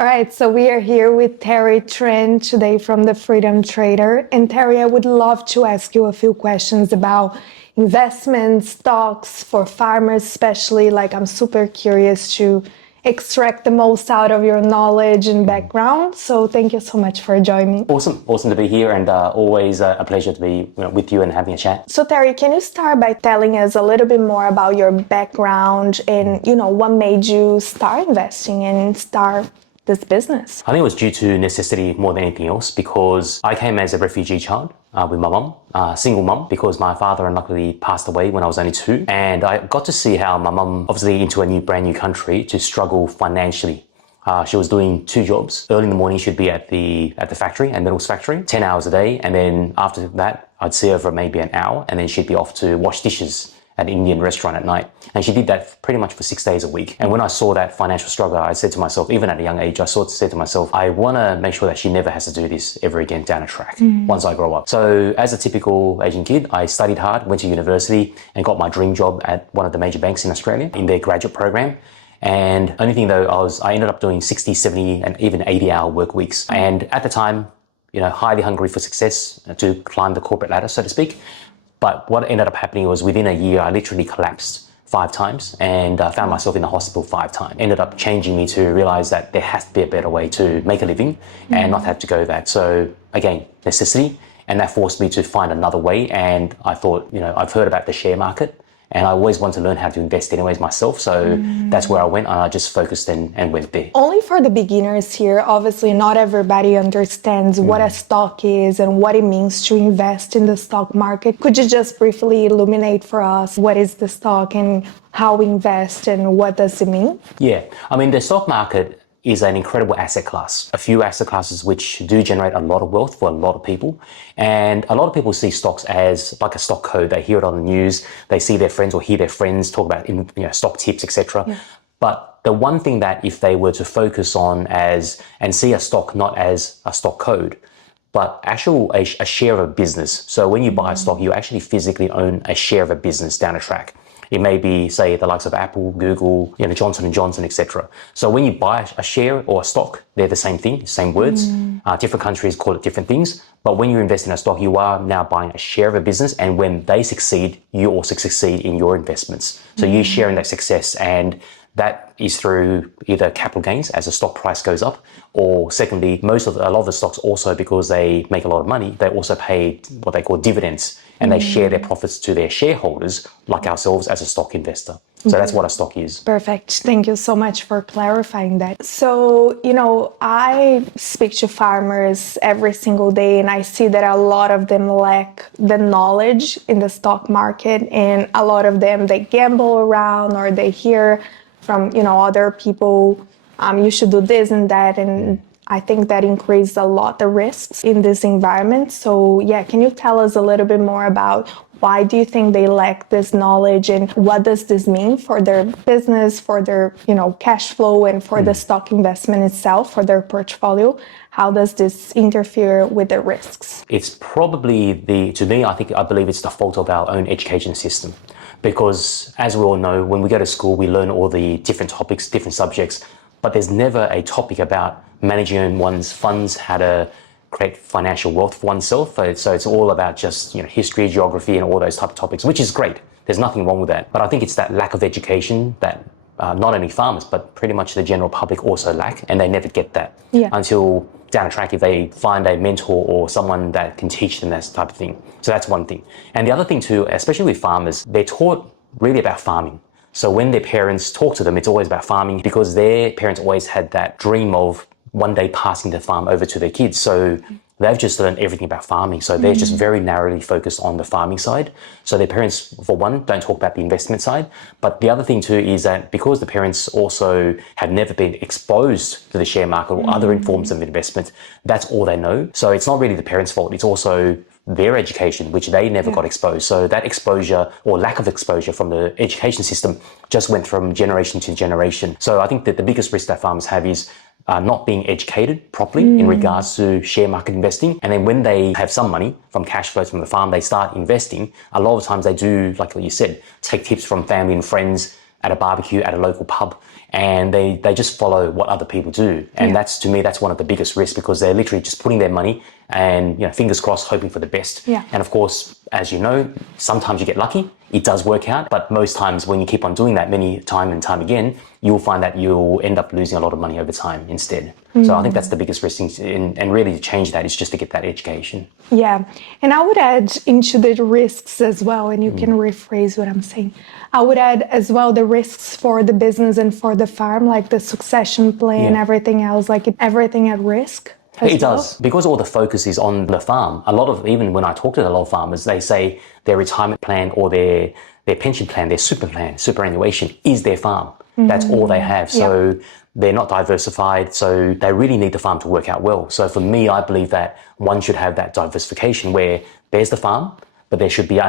All right, so we are here with Terry Trent today from the Freedom Trader. And Terry, I would love to ask you a few questions about investments, stocks for farmers, especially. Like, I'm super curious to extract the most out of your knowledge and background. So thank you so much for joining. Awesome to be here, and always a pleasure to be with you and having a chat. So Terry, can you start by telling us a little bit more about your background and, what made you start investing and start this business? I think it was due to necessity more than anything else, because I came as a refugee child with my mum, single mum, because my father unluckily passed away when I was only 2. And I got to see how my mum, obviously into a brand new country, to struggle financially. She was doing 2 jobs. Early in the morning, she'd be at the factory, and metals factory, 10 hours a day. And then after that, I'd see her for maybe an hour, and then she'd be off to wash dishes at an Indian restaurant at night. And she did that pretty much for 6 days a week. And when I saw that financial struggle, I said to myself, even at a young age, said to myself, I want to make sure that she never has to do this ever again down a track once I grow up. So as a typical Asian kid, I studied hard, went to university, and got my dream job at one of the major banks in Australia in their graduate program. And only thing though, I ended up doing 60, 70, and even 80-hour work weeks. And at the time, highly hungry for success to climb the corporate ladder, so to speak. But what ended up happening was within a year, I literally collapsed 5 times and found myself in the hospital 5 times. Ended up changing me to realize that there has to be a better way to make a living and not have to go that. So again, necessity. And that forced me to find another way. And I thought, I've heard about the share market, and I always wanted to learn how to invest anyways myself. So that's where I went, and I just focused and went there. Only for the beginners here, obviously not everybody understands what a stock is and what it means to invest in the stock market. Could you just briefly illuminate for us what is the stock and how we invest and what does it mean? Yeah, the stock market is an incredible asset class. A few asset classes which do generate a lot of wealth for a lot of people. And a lot of people see stocks as like a stock code. They hear it on the news, they see their friends or hear their friends talk about stock tips, etc. Yeah. But the one thing that if they were to focus on and see a stock not as a stock code, but a share of a business. So when you buy a stock, you actually physically own a share of a business down a track. It may be, say, the likes of Apple, Google, Johnson & Johnson, etc. So when you buy a share or a stock, they're the same thing, same words. Different countries call it different things. But when you invest in a stock, you are now buying a share of a business. And when they succeed, you also succeed in your investments. So you share in that success. And that is through either capital gains as the stock price goes up, or secondly, a lot of the stocks also, because they make a lot of money, they also pay what they call dividends, and they share their profits to their shareholders, like ourselves as a stock investor. So that's what a stock is. Perfect. Thank you so much for clarifying that. So, I speak to farmers every single day, and I see that a lot of them lack the knowledge in the stock market, and a lot of them, they gamble around, or they hear from, other people, you should do this and that. And I think that increases a lot the risks in this environment. So yeah, can you tell us a little bit more about why do you think they lack this knowledge, and what does this mean for their business, for their, cash flow, and for the stock investment itself, for their portfolio? How does this interfere with the risks? It's probably I believe it's the fault of our own education system. Because as we all know, when we go to school, we learn all the different topics, different subjects, but there's never a topic about managing one's funds, how to create financial wealth for oneself. So it's all about just history, geography, and all those type of topics, which is great. There's nothing wrong with that. But I think it's that lack of education that not only farmers, but pretty much the general public also lack, and they never get that until down a track if they find a mentor or someone that can teach them that type of thing. So that's one thing. And the other thing too, especially with farmers, they're taught really about farming. So when their parents talk to them, it's always about farming, because their parents always had that dream of one day passing the farm over to their kids. So they've just learned everything about farming. So they're just very narrowly focused on the farming side. So their parents, for one, don't talk about the investment side. But the other thing too is that because the parents also have never been exposed to the share market or other forms of investment, that's all they know. So it's not really the parents' fault. It's also their education, which they never got exposed. So that exposure or lack of exposure from the education system just went from generation to generation. So I think that the biggest risk that farmers have is not being educated properly in regards to share market investing. And then when they have some money from cash flows from the farm, they start investing. A lot of times they do, like what you said, take tips from family and friends, at a barbecue, at a local pub, and they just follow what other people do. And that's, to me, that's one of the biggest risks, because they're literally just putting their money and, fingers crossed, hoping for the best. Yeah. And of course, as you know, sometimes you get lucky, it does work out, but most times when you keep on doing that time and time again, you'll find that you'll end up losing a lot of money over time instead. So I think that's the biggest risk, and really to change that is just to get that education. Yeah, and I would add into the risks as well, and you can rephrase what I'm saying. I would add as well the risks for the business and for the farm, like the succession plan, everything else, like everything at risk. It does, because all the focus is on the farm. A lot of, even when I talk to a lot of farmers, they say their retirement plan or their pension plan, their superannuation is their farm. That's all they have. So they're not diversified. So they really need the farm to work out well. So for me, I believe that one should have that diversification where there's the farm, but there should be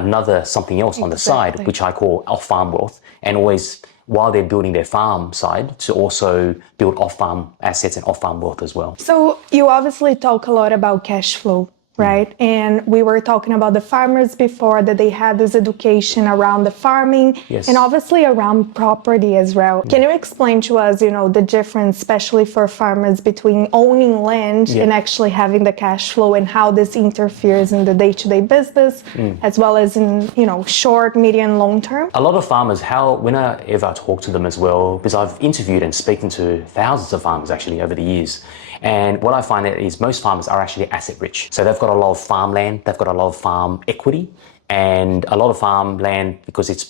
something else on the side, which I call off-farm wealth, and always, while they're building their farm side, to also build off-farm assets and off-farm wealth as well. So you obviously talk a lot about cash flow, right? And we were talking about the farmers before, that they had this education around the farming and obviously around property as well. Can you explain to us, the difference, especially for farmers, between owning land and actually having the cash flow, and how this interferes in the day-to-day business, as well as in, short, medium, long term? A lot of farmers, whenever I talk to them as well, because I've interviewed and spoken to thousands of farmers actually over the years, and what I find is most farmers are actually asset rich. So they've got a lot of farmland, they've got a lot of farm equity, and a lot of farmland because it's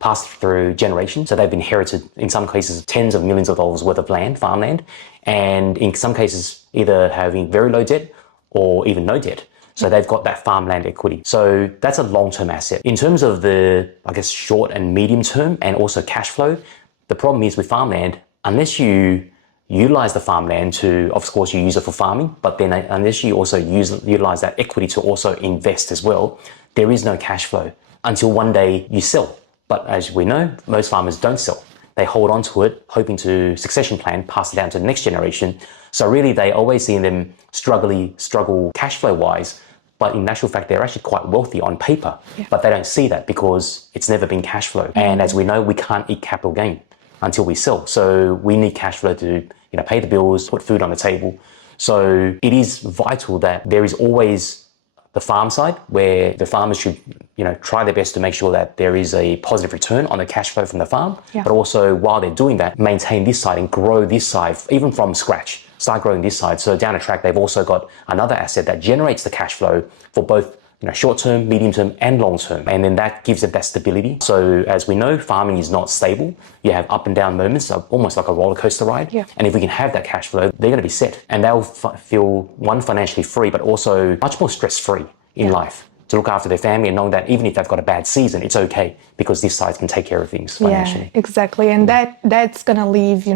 passed through generations. So they've inherited, in some cases, tens of millions of dollars worth of farmland, and in some cases either having very low debt or even no debt. So they've got that farmland equity. So that's a long-term asset. In terms of the, short and medium term and also cash flow, the problem is with farmland, unless you utilize the farmland to, of course, you use it for farming, but then unless you also utilize that equity to also invest as well, there is no cash flow until one day you sell. But as we know, most farmers don't sell. They hold on to it, hoping to succession plan, pass it down to the next generation. So really, they always see them struggle cash flow wise, but in actual fact, they're actually quite wealthy on paper, but they don't see that because it's never been cash flow. And as we know, we can't eat capital gain until we sell. So we need cash flow to pay the bills, put food on the table. So it is vital that there is always the farm side where the farmers should try their best to make sure that there is a positive return on the cash flow from the farm, but also while they're doing that, maintain this side and grow this side even from scratch. Start growing this side. So down the track, they've also got another asset that generates the cash flow for both short term, medium term, and long term. And then that gives it that stability. So as we know, farming is not stable. You have up and down moments, almost like a roller coaster ride. And if we can have that cash flow, they're going to be set. And they'll feel, one, financially free, but also much more stress free in life to look after their family and knowing that even if they've got a bad season, it's okay because this side can take care of things financially. Yeah, exactly. And that's going to leave,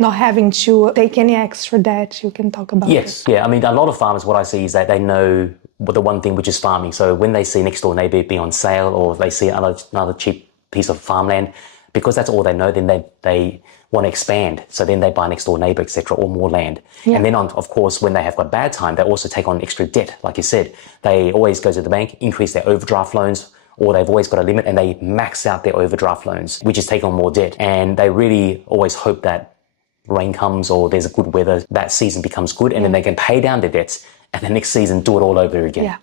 not having to take any extra debt. You can talk about it. Yeah. I mean, a lot of farmers, what I see is that they know the one thing, which is farming. So when they see next door neighbor be on sale or they see another cheap piece of farmland, because that's all they know, then they want to expand. So then they buy next door neighbor, etc., or more land. And then of course, when they have got bad time, they also take on extra debt. Like you said, they always go to the bank, increase their overdraft loans, or they've always got a limit and they max out their overdraft loans, which is taking on more debt. And they really always hope that rain comes or there's a good weather, that season becomes good, and then they can pay down their debts and the next season do it all over again.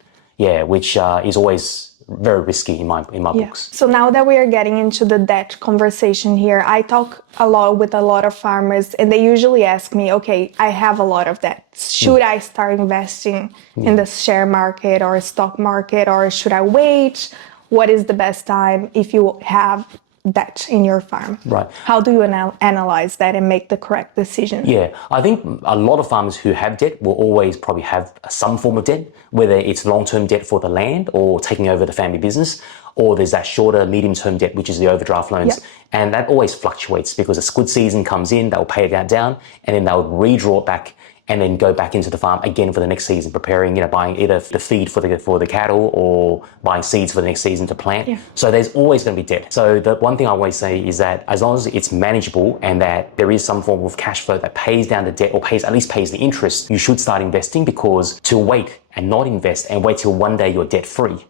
Which is always very risky in my books. So now that we are getting into the debt conversation here, I talk a lot with a lot of farmers and they usually ask me, okay, I have a lot of debt. Should I start investing in the share market or stock market, or should I wait? What is the best time if you have debt in your farm? Right. How do you analyze that and make the correct decision? Yeah, I think a lot of farmers who have debt will always probably have some form of debt, whether it's long-term debt for the land or taking over the family business, or there's that shorter, medium-term debt, which is the overdraft loans. And that always fluctuates because a good season comes in, they'll pay that down, and then they'll redraw it back and then go back into the farm again for the next season, preparing, buying either the feed for the cattle or buying seeds for the next season to plant. So there's always going to be debt. So the one thing I always say is that as long as it's manageable and that there is some form of cash flow that pays down the debt or at least pays the interest, you should start investing, because to wait and not invest and wait till one day you're debt free,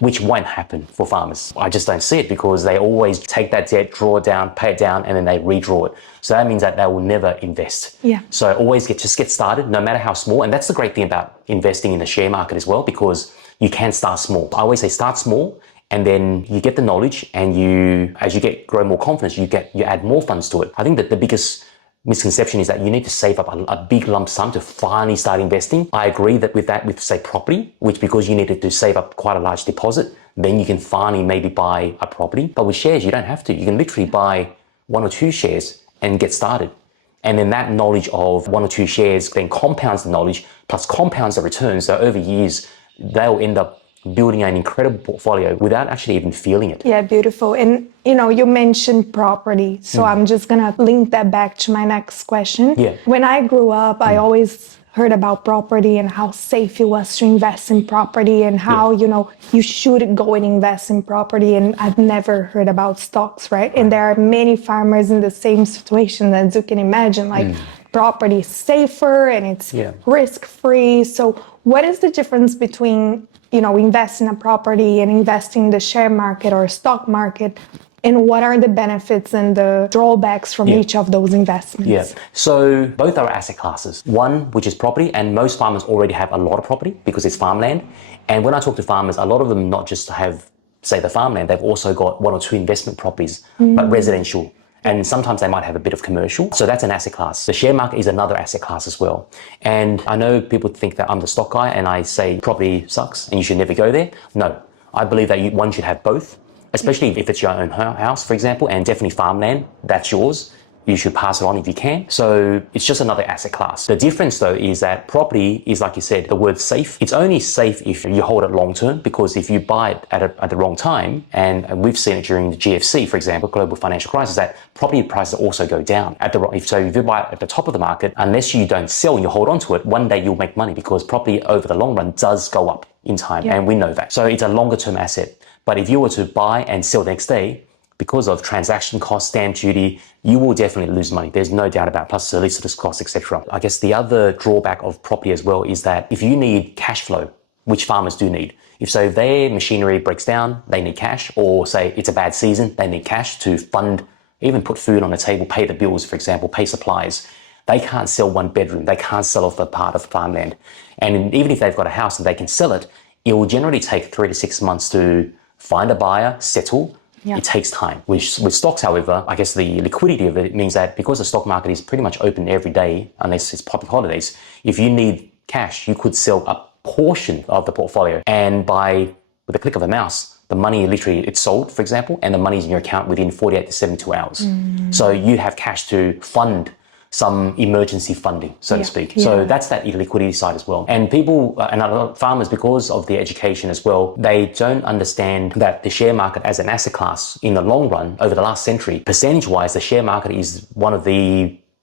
which won't happen for farmers. I just don't see it because they always take that debt, draw it down, pay it down, and then they redraw it. So that means that they will never invest. So always just get started, no matter how small. And that's the great thing about investing in the share market as well, because you can start small. I always say start small, and then you get the knowledge, and as you grow more confidence, you add more funds to it. I think that the biggest misconception is that you need to save up a big lump sum to finally start investing. I agree that with say property, which because you needed to save up quite a large deposit, then you can finally maybe buy a property. But with shares, you don't have to. You can literally buy 1 or 2 shares and get started. And then that knowledge of 1 or 2 shares then compounds the knowledge plus compounds the returns. So over years, they'll end up building an incredible portfolio without actually even feeling it. Yeah, beautiful. And you mentioned property, so I'm just gonna link that back to my next question. When I grew up, I always heard about property and how safe it was to invest in property, and how you should go and invest in property. And I've never heard about stocks, right? And there are many farmers in the same situation, as you can imagine. Like property is safer and it's risk-free. So what is the difference between investing in a property and investing in the share market or stock market? And what are the benefits and the drawbacks from each of those investments? So both are asset classes. One, which is property, and most farmers already have a lot of property because it's farmland. And when I talk to farmers, a lot of them not just have, say, the farmland, they've also got 1 or 2 investment properties, but residential. And sometimes they might have a bit of commercial. So that's an asset class. The share market is another asset class as well. And I know people think that I'm the stock guy and I say property sucks and you should never go there. No, I believe that one should have both, especially if it's your own house, for example, and definitely farmland, that's yours. You should pass it on if you can. So it's just another asset class. The difference though is that property is, like you said, the word safe. It's only safe if you hold it long term, because if you buy it at the wrong time, and we've seen it during the GFC, for example, global financial crisis, that property prices also go down so if you buy it at the top of the market, unless you don't sell and you hold on to it, one day you'll make money, because property over the long run does go up in time. And we know that. So it's a longer term asset. But if you were to buy and sell the next day, because of transaction costs, stamp duty, you will definitely lose money. There's no doubt about it, plus solicitors costs, etc. I guess the other drawback of property as well is that if you need cash flow, which farmers do need, if their machinery breaks down, they need cash, or say it's a bad season, they need cash to fund, even put food on the table, pay the bills, for example, pay supplies. They can't sell 1 bedroom. They can't sell off a part of farmland. And even if they've got a house and they can sell it, it will generally take 3 to 6 months to find a buyer, settle. It takes time. With stocks, however, I guess the liquidity of it means that because the stock market is pretty much open every day, unless it's public holidays, if you need cash, you could sell a portion of the portfolio. And with a click of a mouse, the money literally, it's sold, for example, and the money's in your account within 48 to 72 hours. So you have cash to fund some emergency funding, so to speak. So that's that liquidity side as well. And people, and a lot of farmers, because of their education as well, they don't understand that the share market as an asset class in the long run, over the last century, percentage-wise, the share market is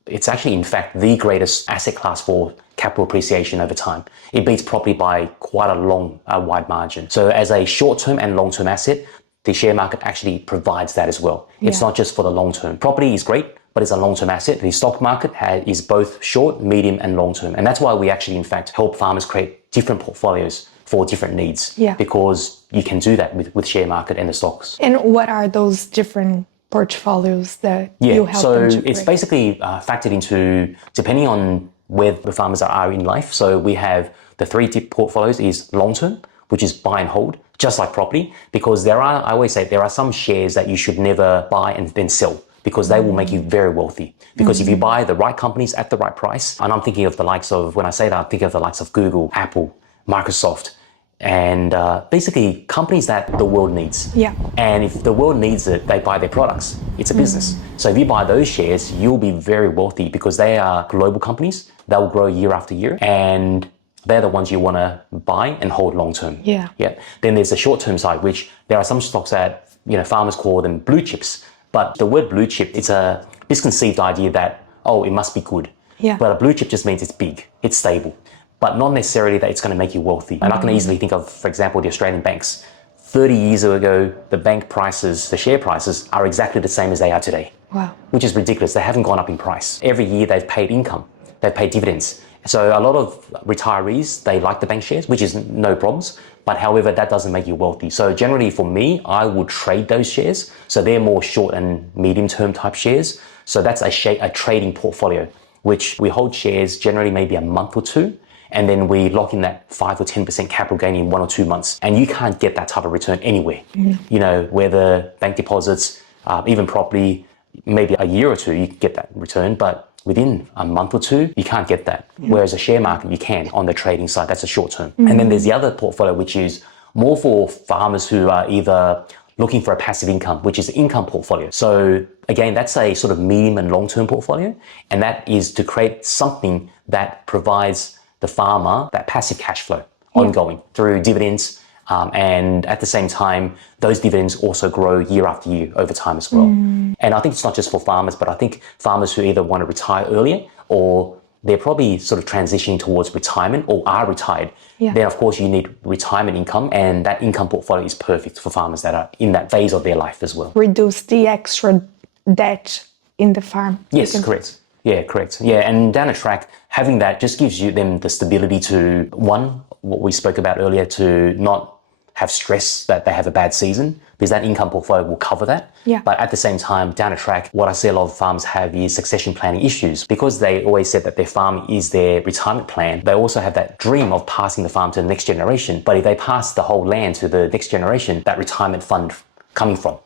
it's actually, in fact, the greatest asset class for capital appreciation over time. It beats property by quite a wide margin. So as a short-term and long-term asset, the share market actually provides that as well. It's not just for the long term. Property is great, but it's a long-term asset. The stock market is both short, medium, and long-term. And that's why we actually, in fact, help farmers create different portfolios for different needs. Because you can do that with share market and the stocks. And what are those different portfolios that you help them to create? It's basically factored into, depending on where the farmers are in life. So we have the 3 portfolios is long-term, which is buy and hold, just like property, because I always say there are some shares that you should never buy and then sell, because they will make you very wealthy. Because if you buy the right companies at the right price, and I'm thinking of the likes of, when I say that, I'm thinking of the likes of Google, Apple, Microsoft, and basically companies that the world needs. And if the world needs it, they buy their products. It's a business. So if you buy those shares, you'll be very wealthy, because they are global companies. They'll grow year after year, and they're the ones you want to buy and hold long term. Then there's the short term side, which there are some stocks that farmers call them blue chips. But the word blue chip, it's a misconceived idea that, it must be good. But a blue chip just means it's big, it's stable, but not necessarily that it's going to make you wealthy. And I can easily think of, for example, the Australian banks. 30 years ago, the bank prices, the share prices are exactly the same as they are today. Wow. Which is ridiculous. They haven't gone up in price. Every year they've paid income, they've paid dividends. So a lot of retirees, they like the bank shares, which is no problems. But however, that doesn't make you wealthy. So generally for me, I would trade those shares. So they're more short and medium term type shares. So that's a trading portfolio, which we hold shares generally maybe a month or two. And then we lock in that 5 or 10% capital gain in 1 or 2 months. And you can't get that type of return anywhere. You know, where the bank deposits, even properly, maybe a year or two, you can get that return. But within a month or two, you can't get that. Whereas a share market, you can on the trading side. That's a short term. And then there's the other portfolio, which is more for farmers who are either looking for a passive income, which is an income portfolio. So again, that's a sort of medium and long-term portfolio. And that is to create something that provides the farmer that passive cash flow ongoing through dividends. And at the same time, those dividends also grow year after year over time as well. And I think it's not just for farmers, but I think farmers who either want to retire earlier or they're probably sort of transitioning towards retirement or are retired, then of course you need retirement income, and that income portfolio is perfect for farmers that are in that phase of their life as well. Reduce the extra debt in the farm. Yes, correct. Yeah, correct. Yeah, and down the track, having that just gives them the stability to, one, what we spoke about earlier, to not have stress that they have a bad season, because that income portfolio will cover that. But at the same time, down the track, what I see a lot of farmers have is succession planning issues. Because they always said that their farm is their retirement plan, they also have that dream of passing the farm to the next generation. But if they pass the whole land to the next generation, that retirement fund coming from.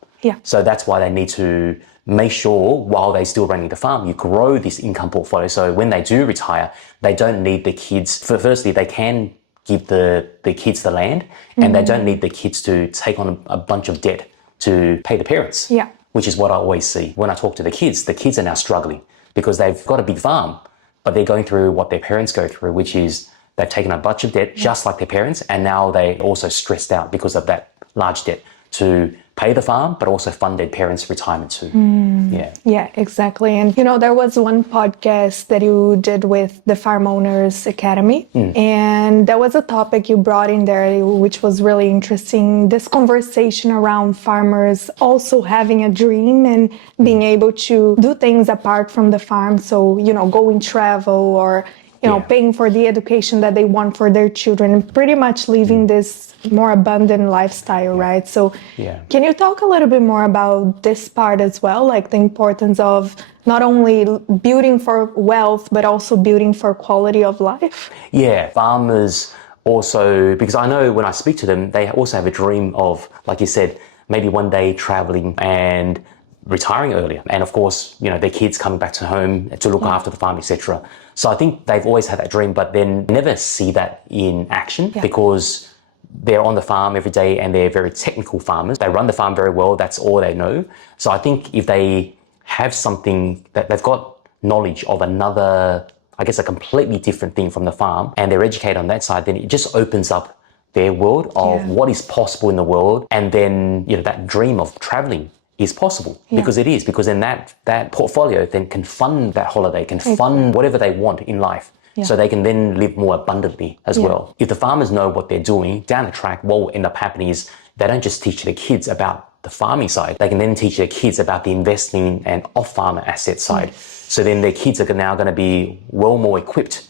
So that's why they need to make sure while they're still running the farm, you grow this income portfolio. So when they do retire, they don't need the kids. Firstly, they can give the kids the land, and they don't need the kids to take on a bunch of debt to pay the parents, which is what I always see. When I talk to the kids are now struggling because they've got a big farm, but they're going through what their parents go through, which is they've taken a bunch of debt just like their parents, and now they're also stressed out because of that large debt to pay the farm, but also fund their parents' retirement too. Yeah, exactly. And, you know, there was one podcast that you did with the Farm Owners Academy, and there was a topic you brought in there, which was really interesting. This conversation around farmers also having a dream and being able to do things apart from the farm. So, you know, going travel or, you know, paying for the education that they want for their children, and pretty much living this more abundant lifestyle, right? So can you talk a little bit more about this part as well, like the importance of not only building for wealth, but also building for quality of life? Yeah, farmers also, because I know when I speak to them, they also have a dream of, like you said, maybe one day traveling and retiring earlier. And of course, you know, their kids coming back to home to look after the farm, etc. So I think they've always had that dream, but then never see that in action because they're on the farm every day and they're very technical farmers. They run the farm very well. That's all they know. So I think if they have something that they've got knowledge of another, I guess, a completely different thing from the farm, and they're educated on that side, then it just opens up their world of what is possible in the world. And then, you know, that dream of traveling is possible because it is, because then that portfolio then can fund that holiday, can fund whatever they want in life. So they can then live more abundantly as well. If the farmers know what they're doing, down the track, what will end up happening is they don't just teach their kids about the farming side, they can then teach their kids about the investing and off-farm asset side. So then their kids are now going to be well more equipped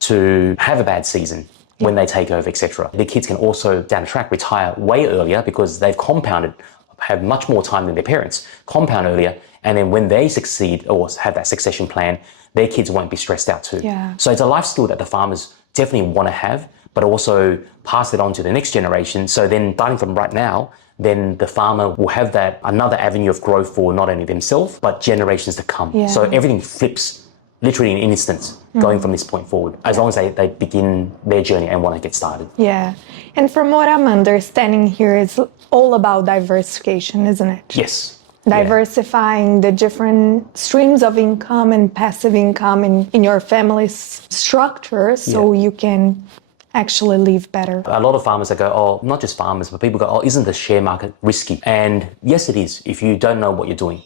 to have a bad season when they take over, etc. The kids can also, down the track, retire way earlier because they've compounded, have much more time than their parents, compound earlier, and then when they succeed or have that succession plan, their kids won't be stressed out too. So it's a life skill that the farmers definitely want to have, but also pass it on to the next generation. So then starting from right now, then the farmer will have that another avenue of growth for not only themselves, but generations to come. So everything flips literally in an instant going from this point forward, as long as they begin their journey and want to get started. And from what I'm understanding here, it's all about diversification, isn't it? Yes. Diversifying the different streams of income and passive income in your family's structure so you can actually live better. A lot of farmers that go, oh, not just farmers, but people go, oh, isn't the share market risky? And yes, it is if you don't know what you're doing.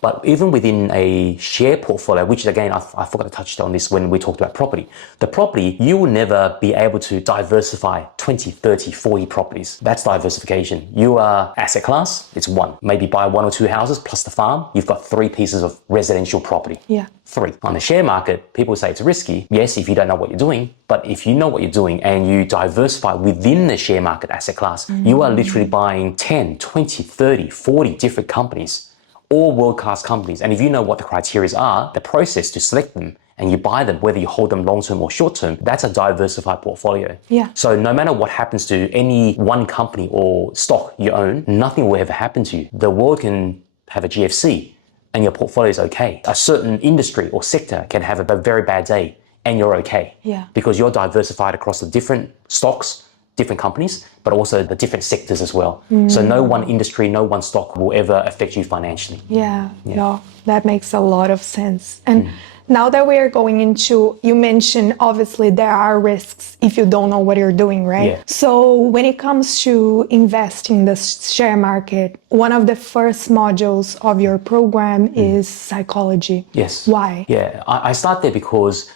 But even within a share portfolio, which again, I forgot to touch on this when we talked about property. The property, you will never be able to diversify 20, 30, 40 properties. That's diversification. You are asset class, it's one. Maybe buy 1 or 2 houses plus the farm, you've got 3 pieces of residential property. Yeah. 3. On the share market, people say it's risky. Yes, if you don't know what you're doing, but if you know what you're doing and you diversify within the share market asset class, you are literally buying 10, 20, 30, 40 different companies, all world-class companies. And if you know what the criteria are, the process to select them, and you buy them, whether you hold them long-term or short-term, that's a diversified portfolio. Yeah. So no matter what happens to any one company or stock you own, nothing will ever happen to you. The world can have a GFC and your portfolio is okay. A certain industry or sector can have a very bad day and you're okay. Yeah. Because you're diversified across the different stocks, different companies, but also the different sectors as well. So no one industry, no one stock will ever affect you financially. Yeah, no, that makes a lot of sense. And now that we are going into, you mentioned obviously there are risks if you don't know what you're doing, right? Yeah. So when it comes to investing in the share market, one of the first modules of your program is psychology. Yes. Why? Yeah, I start there because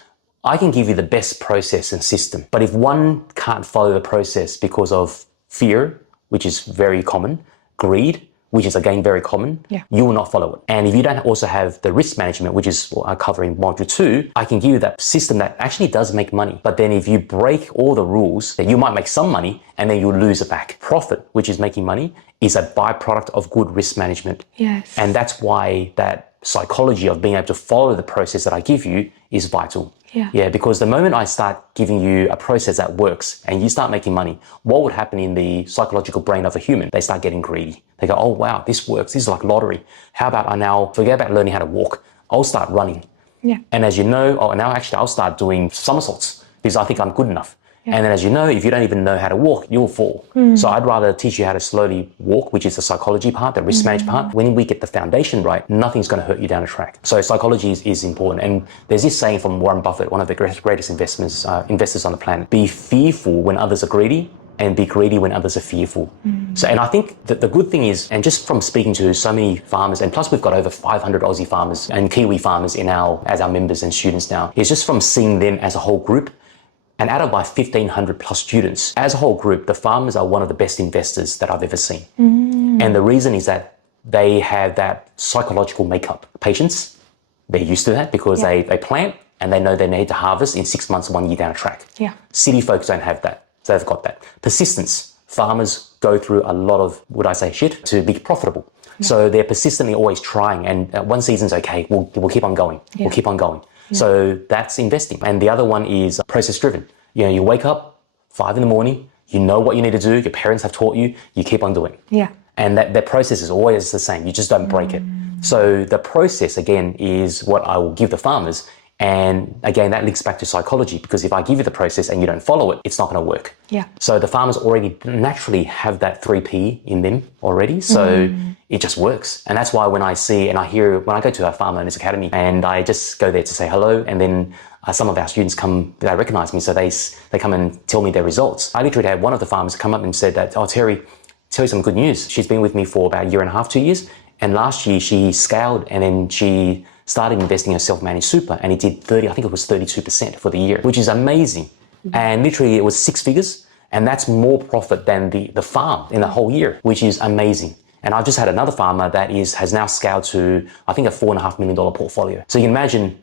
I can give you the best process and system, but if one can't follow the process because of fear, which is very common, greed, which is again very common, you will not follow it. And if you don't also have the risk management, which is what I cover in module 2, I can give you that system that actually does make money. But then if you break all the rules, then you might make some money and then you'll lose it back. Profit, which is making money, is a byproduct of good risk management. Yes. And that's why that psychology of being able to follow the process that I give you is vital. Yeah, because the moment I start giving you a process that works and you start making money, what would happen in the psychological brain of a human? They start getting greedy. They go, oh, wow, this works. This is like lottery. How about I now forget about learning how to walk? I'll start running. Yeah. And as you know, now actually I'll start doing somersaults because I think I'm good enough. And then as you know, if you don't even know how to walk, you'll fall. So I'd rather teach you how to slowly walk, which is the psychology part, the risk management part. When we get the foundation right, nothing's going to hurt you down the track. So psychology is important. And there's this saying from Warren Buffett, one of the greatest investors on the planet: be fearful when others are greedy and be greedy when others are fearful. So, and I think that the good thing is, and just from speaking to so many farmers, and plus we've got over 500 Aussie farmers and Kiwi farmers as our members and students now, is just from seeing them as a whole group. And out of my 1,500 plus students, as a whole group, the farmers are one of the best investors that I've ever seen. And the reason is that they have that psychological makeup. Patience, they're used to that because they plant and they know they need to harvest in 6 months, 1 year down the track. City folks don't have that. So they've got that. Persistence, farmers go through a lot of, would I say, shit to be profitable. So they're persistently always trying, and one season's okay, we'll keep on going, we'll keep on going. So that's investing. And the other one is process driven. You know, you wake up 5 in the morning, you know what you need to do, your parents have taught you, you keep on doing. And that process is always the same. You just don't break it. So the process, again, is what I will give the farmers. And again, that links back to psychology, because if I give you the process and you don't follow it, it's not going to work. So the farmers already naturally have that 3P in them already. So it just works. And that's why when I see and I hear, when I go to our Farm Owners Academy and I just go there to say hello, and then some of our students come, they recognize me, so they come and tell me their results. I literally had one of the farmers come up and said that, oh, Terry, tell you some good news. She's been with me for about 1.5 years, 2 years. And last year she scaled and then she started investing in self-managed super, and it did 32% for the year, which is amazing. And literally it was 6 figures, and that's more profit than the farm in the whole year, which is amazing. And I've just had another farmer that has now scaled to, I think, a $4.5 million portfolio. So you can imagine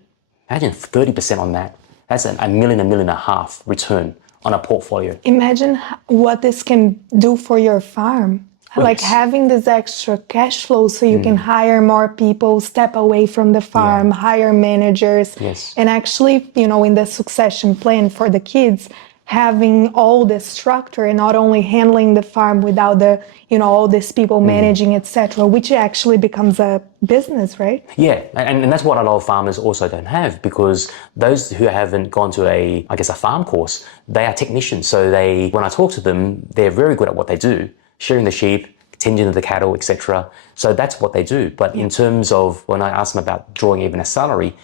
30% on that. That's a million, $1.5 million return on a portfolio. Imagine what this can do for your farm. Like having this extra cash flow so you can hire more people, step away from the farm, hire managers. And actually, you know, in the succession plan for the kids, having all the structure and not only handling the farm without the, you know, all these people managing, etc., which actually becomes a business, right? Yeah, and that's what a lot of farmers also don't have, because those who haven't gone to a farm course, they are technicians. So when I talk to them, they're very good at what they do. Shearing the sheep, tending to the cattle, etc. So that's what they do. But in terms of when I ask them about drawing even a salary,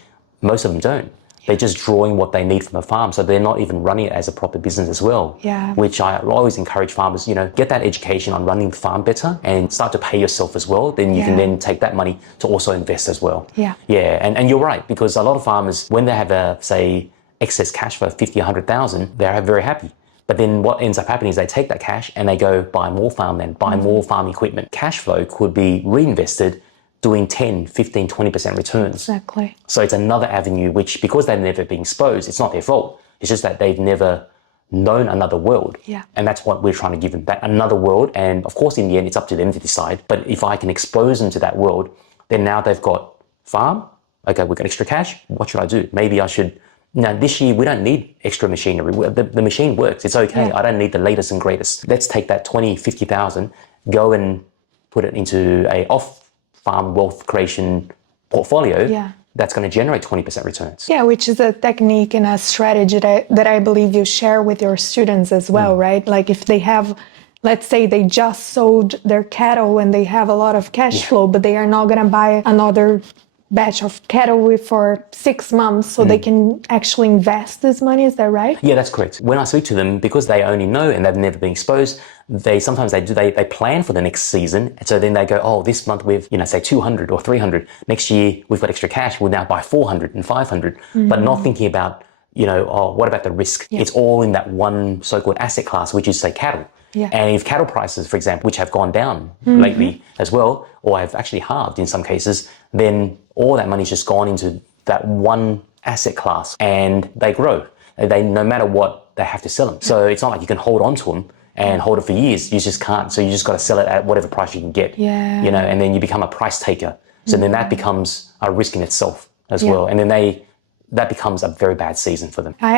most of them don't. They're just drawing what they need from the farm. So they're not even running it as a proper business as well. Yeah. Which I always encourage farmers, get that education on running the farm better and start to pay yourself as well. Then you can then take that money to also invest as well. Yeah. Yeah. And you're right, because a lot of farmers, when they have say, excess cash flow, 50, 100,000, they're very happy. But then what ends up happening is they take that cash and they go buy more farmland, buy more farm equipment. Cash flow could be reinvested doing 10, 15, 20% returns. Exactly. So it's another avenue which, because they've never been exposed, it's not their fault. It's just that they've never known another world. Yeah. And that's what we're trying to give them, that another world. And of course, in the end, it's up to them to decide. But if I can expose them to that world, then now they've got farm. Okay, we've got extra cash. What should I do? Maybe I should... Now, this year, we don't need extra machinery. The machine works. It's okay. I don't need the latest and greatest. Let's take that 20, 50,000, go and put it into a off-farm wealth creation portfolio that's going to generate 20% returns. Yeah, which is a technique and a strategy that I believe you share with your students as well, right? Like if they have, let's say they just sold their cattle and they have a lot of cash flow, but they are not going to buy another batch of cattle for 6 months so they can actually invest this money. Is that right? Yeah, that's correct. When I speak to them, because they only know and they've never been exposed, they plan for the next season. And so then they go, oh, this month we've, say 200 or 300. Next year we've got extra cash. We'll now buy 400 and 500, but not thinking about, what about the risk? Yeah. It's all in that one so-called asset class, which is say cattle. Yeah. And if cattle prices, for example, which have gone down lately as well, or have actually halved in some cases, then all that money's just gone into that one asset class and they grow. They, no matter what, they have to sell them. So it's not like you can hold on to them and hold it for years. You just can't. So you just got to sell it at whatever price you can get. Yeah. And then you become a price taker. So then that becomes a risk in itself as well. And then that becomes a very bad season for them. I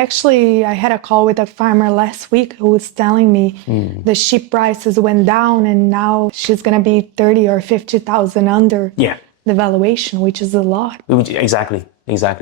had a call with a farmer last week who was telling me the sheep prices went down and now she's going to be 30 or 50,000 under the valuation, which is a lot. Exactly.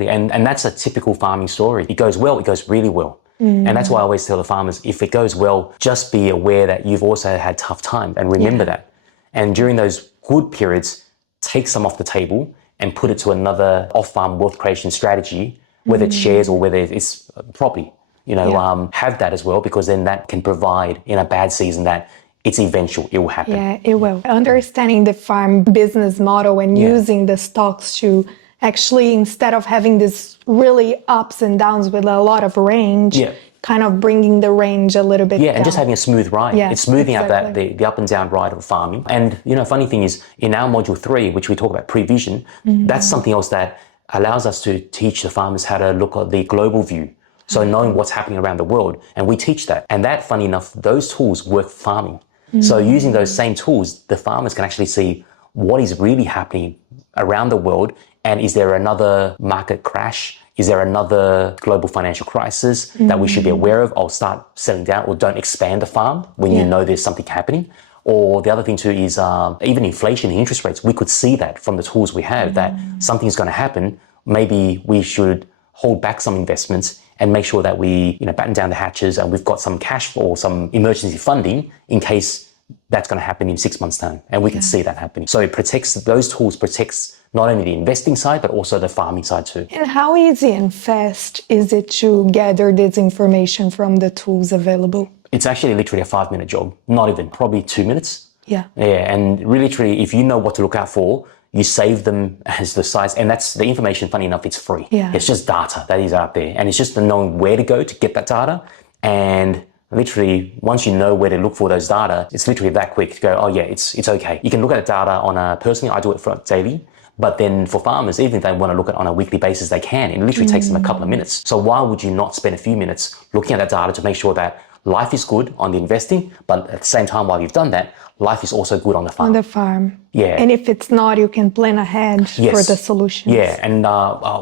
And that's a typical farming story. It goes well, it goes really well. And that's why I always tell the farmers, if it goes well, just be aware that you've also had tough times and remember that. And during those good periods, take some off the table and put it to another off-farm wealth creation strategy, whether it's shares or whether it's property, have that as well, because then that can provide in a bad season that it's eventual, it will happen. Yeah, it will. Understanding the farm business model and using the stocks to actually, instead of having this really ups and downs with a lot of range, kind of bringing the range a little bit down. And just having a smooth ride. Yeah, it's smoothing out that the up and down ride of farming. And, funny thing is, in our module 3, which we talk about prevision, that's something else that allows us to teach the farmers how to look at the global view. So knowing what's happening around the world. And we teach that. And that, funny enough, those tools work for farming. So using those same tools, the farmers can actually see what is really happening around the world. And is there another market crash? Is there another global financial crisis that we should be aware of? I'll start selling down, or don't expand the farm when you know there's something happening. Or the other thing too is even inflation and interest rates. We could see that from the tools we have that something's going to happen. Maybe we should hold back some investments and make sure that we batten down the hatches and we've got some cash or some emergency funding in case that's going to happen in 6 months' time. And we can see that happening. So those tools protects not only the investing side, but also the farming side too. And how easy and fast is it to gather this information from the tools available? It's actually literally a 5-minute job, not even, probably 2 minutes. Yeah. And literally, if you know what to look out for, you save them as the size, and that's the information, funny enough, it's free. Yeah. It's just data that is out there. And it's just the knowing where to go to get that data. And literally, once you know where to look for those data, it's literally that quick to go, oh yeah, it's okay. You can look at the data personally, I do it for daily. But then for farmers, even if they want to look at it on a weekly basis, they can. It literally takes them a couple of minutes. So why would you not spend a few minutes looking at that data to make sure that life is good on the investing, but at the same time, while you've done that, life is also good on the farm. On the farm. Yeah. And if it's not, you can plan ahead for the solutions. Yeah, and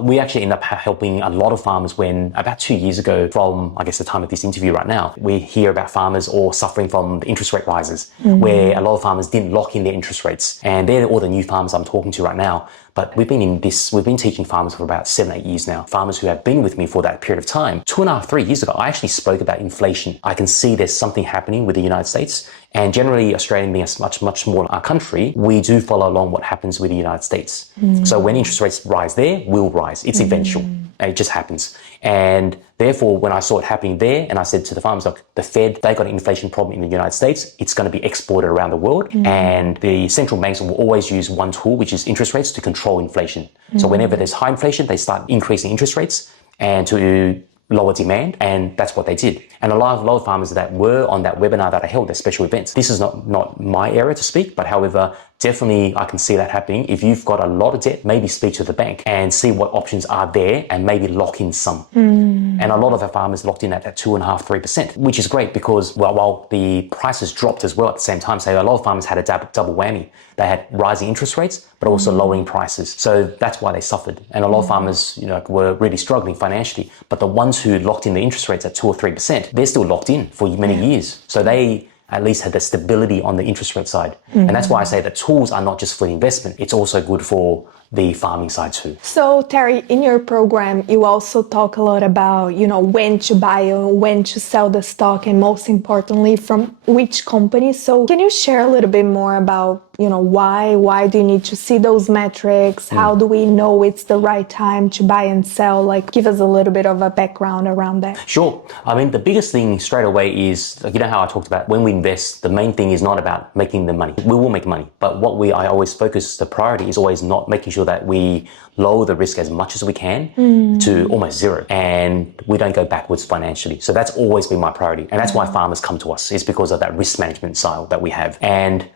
we actually end up helping a lot of farmers when, about 2 years ago from, I guess, the time of this interview right now, we hear about farmers all suffering from the interest rate rises, where a lot of farmers didn't lock in their interest rates. And they're all the new farmers I'm talking to right now. But we've been teaching farmers for about 7-8 years now. Farmers who have been with me for that period of time. 2.5-3 years ago, I actually spoke about inflation. I can see there's something happening with the United States, And generally, Australia being a much smaller country, we do follow along what happens with the United States. So when interest rates rise there, we'll rise. It's eventual. And it just happens. And therefore, when I saw it happening there, and I said to the farmers, look, the Fed, they got an inflation problem in the United States. It's going to be exported around the world. And the central banks will always use one tool, which is interest rates, to control inflation. So whenever there's high inflation, they start increasing interest rates and to lower demand, and that's what they did. And a lot of farmers that were on that webinar that I held, at special events, this is not my area to speak, but however, definitely I can see that happening. If you've got a lot of debt, maybe speak to the bank and see what options are there and maybe lock in some. And a lot of the farmers locked in at that 2.5%, 3%, which is great because while the prices dropped as well at the same time, so a lot of farmers had a double whammy. They had rising interest rates, but also lowering prices. So that's why they suffered. And a lot of farmers, were really struggling financially. But the ones who locked in the interest rates at 2 or 3%, they're still locked in for many years. So they at least had the stability on the interest rate side. And that's why I say that tools are not just for investment, it's also good for the farming side too. So Terry, in your program, you also talk a lot about, when to buy and when to sell the stock, and most importantly, from which company. So can you share a little bit more about, why do you need to see those metrics? How do we know it's the right time to buy and sell? Like, give us a little bit of a background around that. Sure. I mean, the biggest thing straight away is, how I talked about when we invest, the main thing is not about making the money. We will make money, but I always focus, the priority is always not making sure that we lower the risk as much as we can to almost zero, and we don't go backwards financially. So that's always been my priority. And that's why farmers come to us, is because of that risk management style that we have. And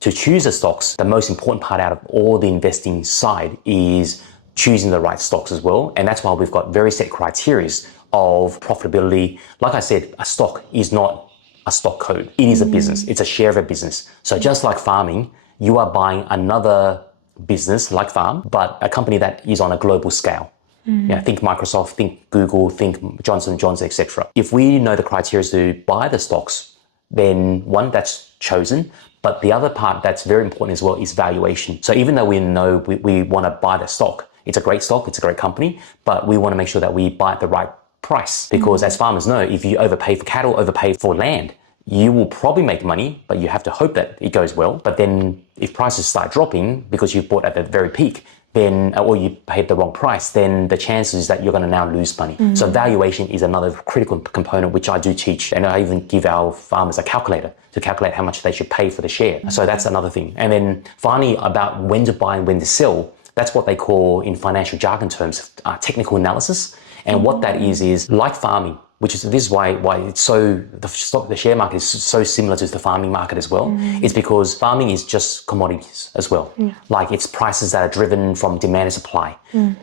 to choose the stocks, the most important part out of all the investing side is choosing the right stocks as well. And that's why we've got very set criteria of profitability. Like I said, a stock is not a stock code. It is a business. It's a share of a business. So just like farming, you are buying another business like farm, but a company that is on a global scale. Think Microsoft, think Google, think Johnson & Johnson, etc. If we know the criteria to buy the stocks, then one, that's chosen. But the other part that's very important as well is valuation. So even though we know we want to buy the stock, it's a great stock, it's a great company, but we want to make sure that we buy at the right price. Because as farmers know, if you overpay for cattle, overpay for land, you will probably make money, but you have to hope that it goes well. But then if prices start dropping because you bought at the very peak, then, or you paid the wrong price, then the chances is that you're going to now lose money. So valuation is another critical component, which I do teach. And I even give our farmers a calculator to calculate how much they should pay for the share. So that's another thing. And then finally, about when to buy and when to sell, that's what they call in financial jargon terms, technical analysis. And what that is like farming, this is why it's so, the share market is so similar to the farming market as well. It's because farming is just commodities as well. Like, it's prices that are driven from demand and supply.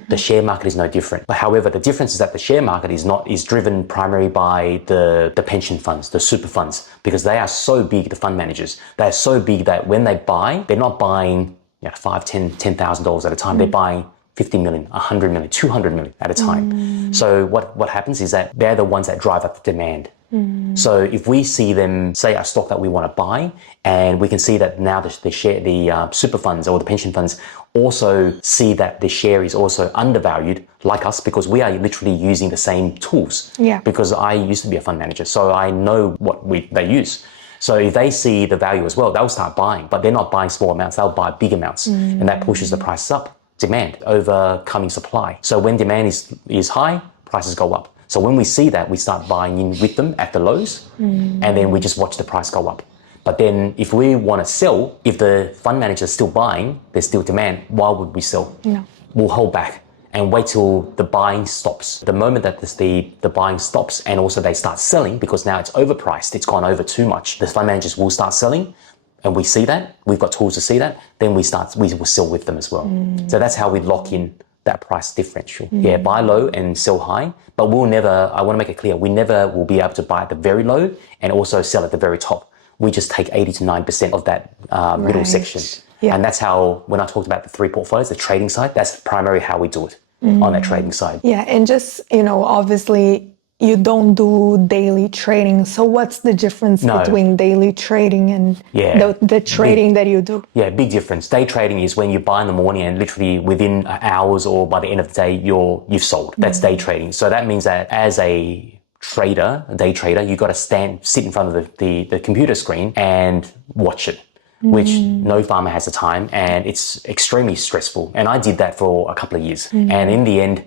The share market is no different. But however, the difference is that the share market is driven primarily by the pension funds, the super funds, because they are so big, the fund managers. They are so big that when they buy, they're not buying $10,000 at a time. They're buying 50 million, 100 million, 200 million at a time. So what happens is that they're the ones that drive up the demand. So if we see them, say a stock that we want to buy, and we can see that now the super funds or the pension funds also see that the share is also undervalued, like us, because we are literally using the same tools. Because I used to be a fund manager, so I know what they use. So if they see the value as well, they'll start buying, but they're not buying small amounts, they'll buy big amounts, and that pushes the prices up. Demand overcoming supply. So when demand is high, prices go up. So when we see that, we start buying in with them at the lows, and then we just watch the price go up. But then if we want to sell, if the fund manager is still buying, there's still demand, why would we sell? We'll hold back and wait till the buying stops. The moment that the buying stops, and also they start selling, because now it's overpriced, it's gone over too much, the fund managers will start selling. And we see that, we've got tools to see that, then we will sell with them as well. So that's how we lock in that price differential. Buy low and sell high, but I want to make it clear, we never will be able to buy at the very low and also sell at the very top. We just take 80 to 9% of that middle section. And that's how, when I talked about the three portfolios, the trading side, that's primarily how we do it on that trading side. And just, obviously, you don't do daily trading. So what's the difference between daily trading and the trading that you do? Big difference. Day trading is when you buy in the morning and literally within hours or by the end of the day, you've sold. That's day trading. So that means that as a trader, a day trader, you got to sit in front of the computer screen and watch it, which no farmer has the time, and it's extremely stressful. And I did that for a couple of years. And in the end,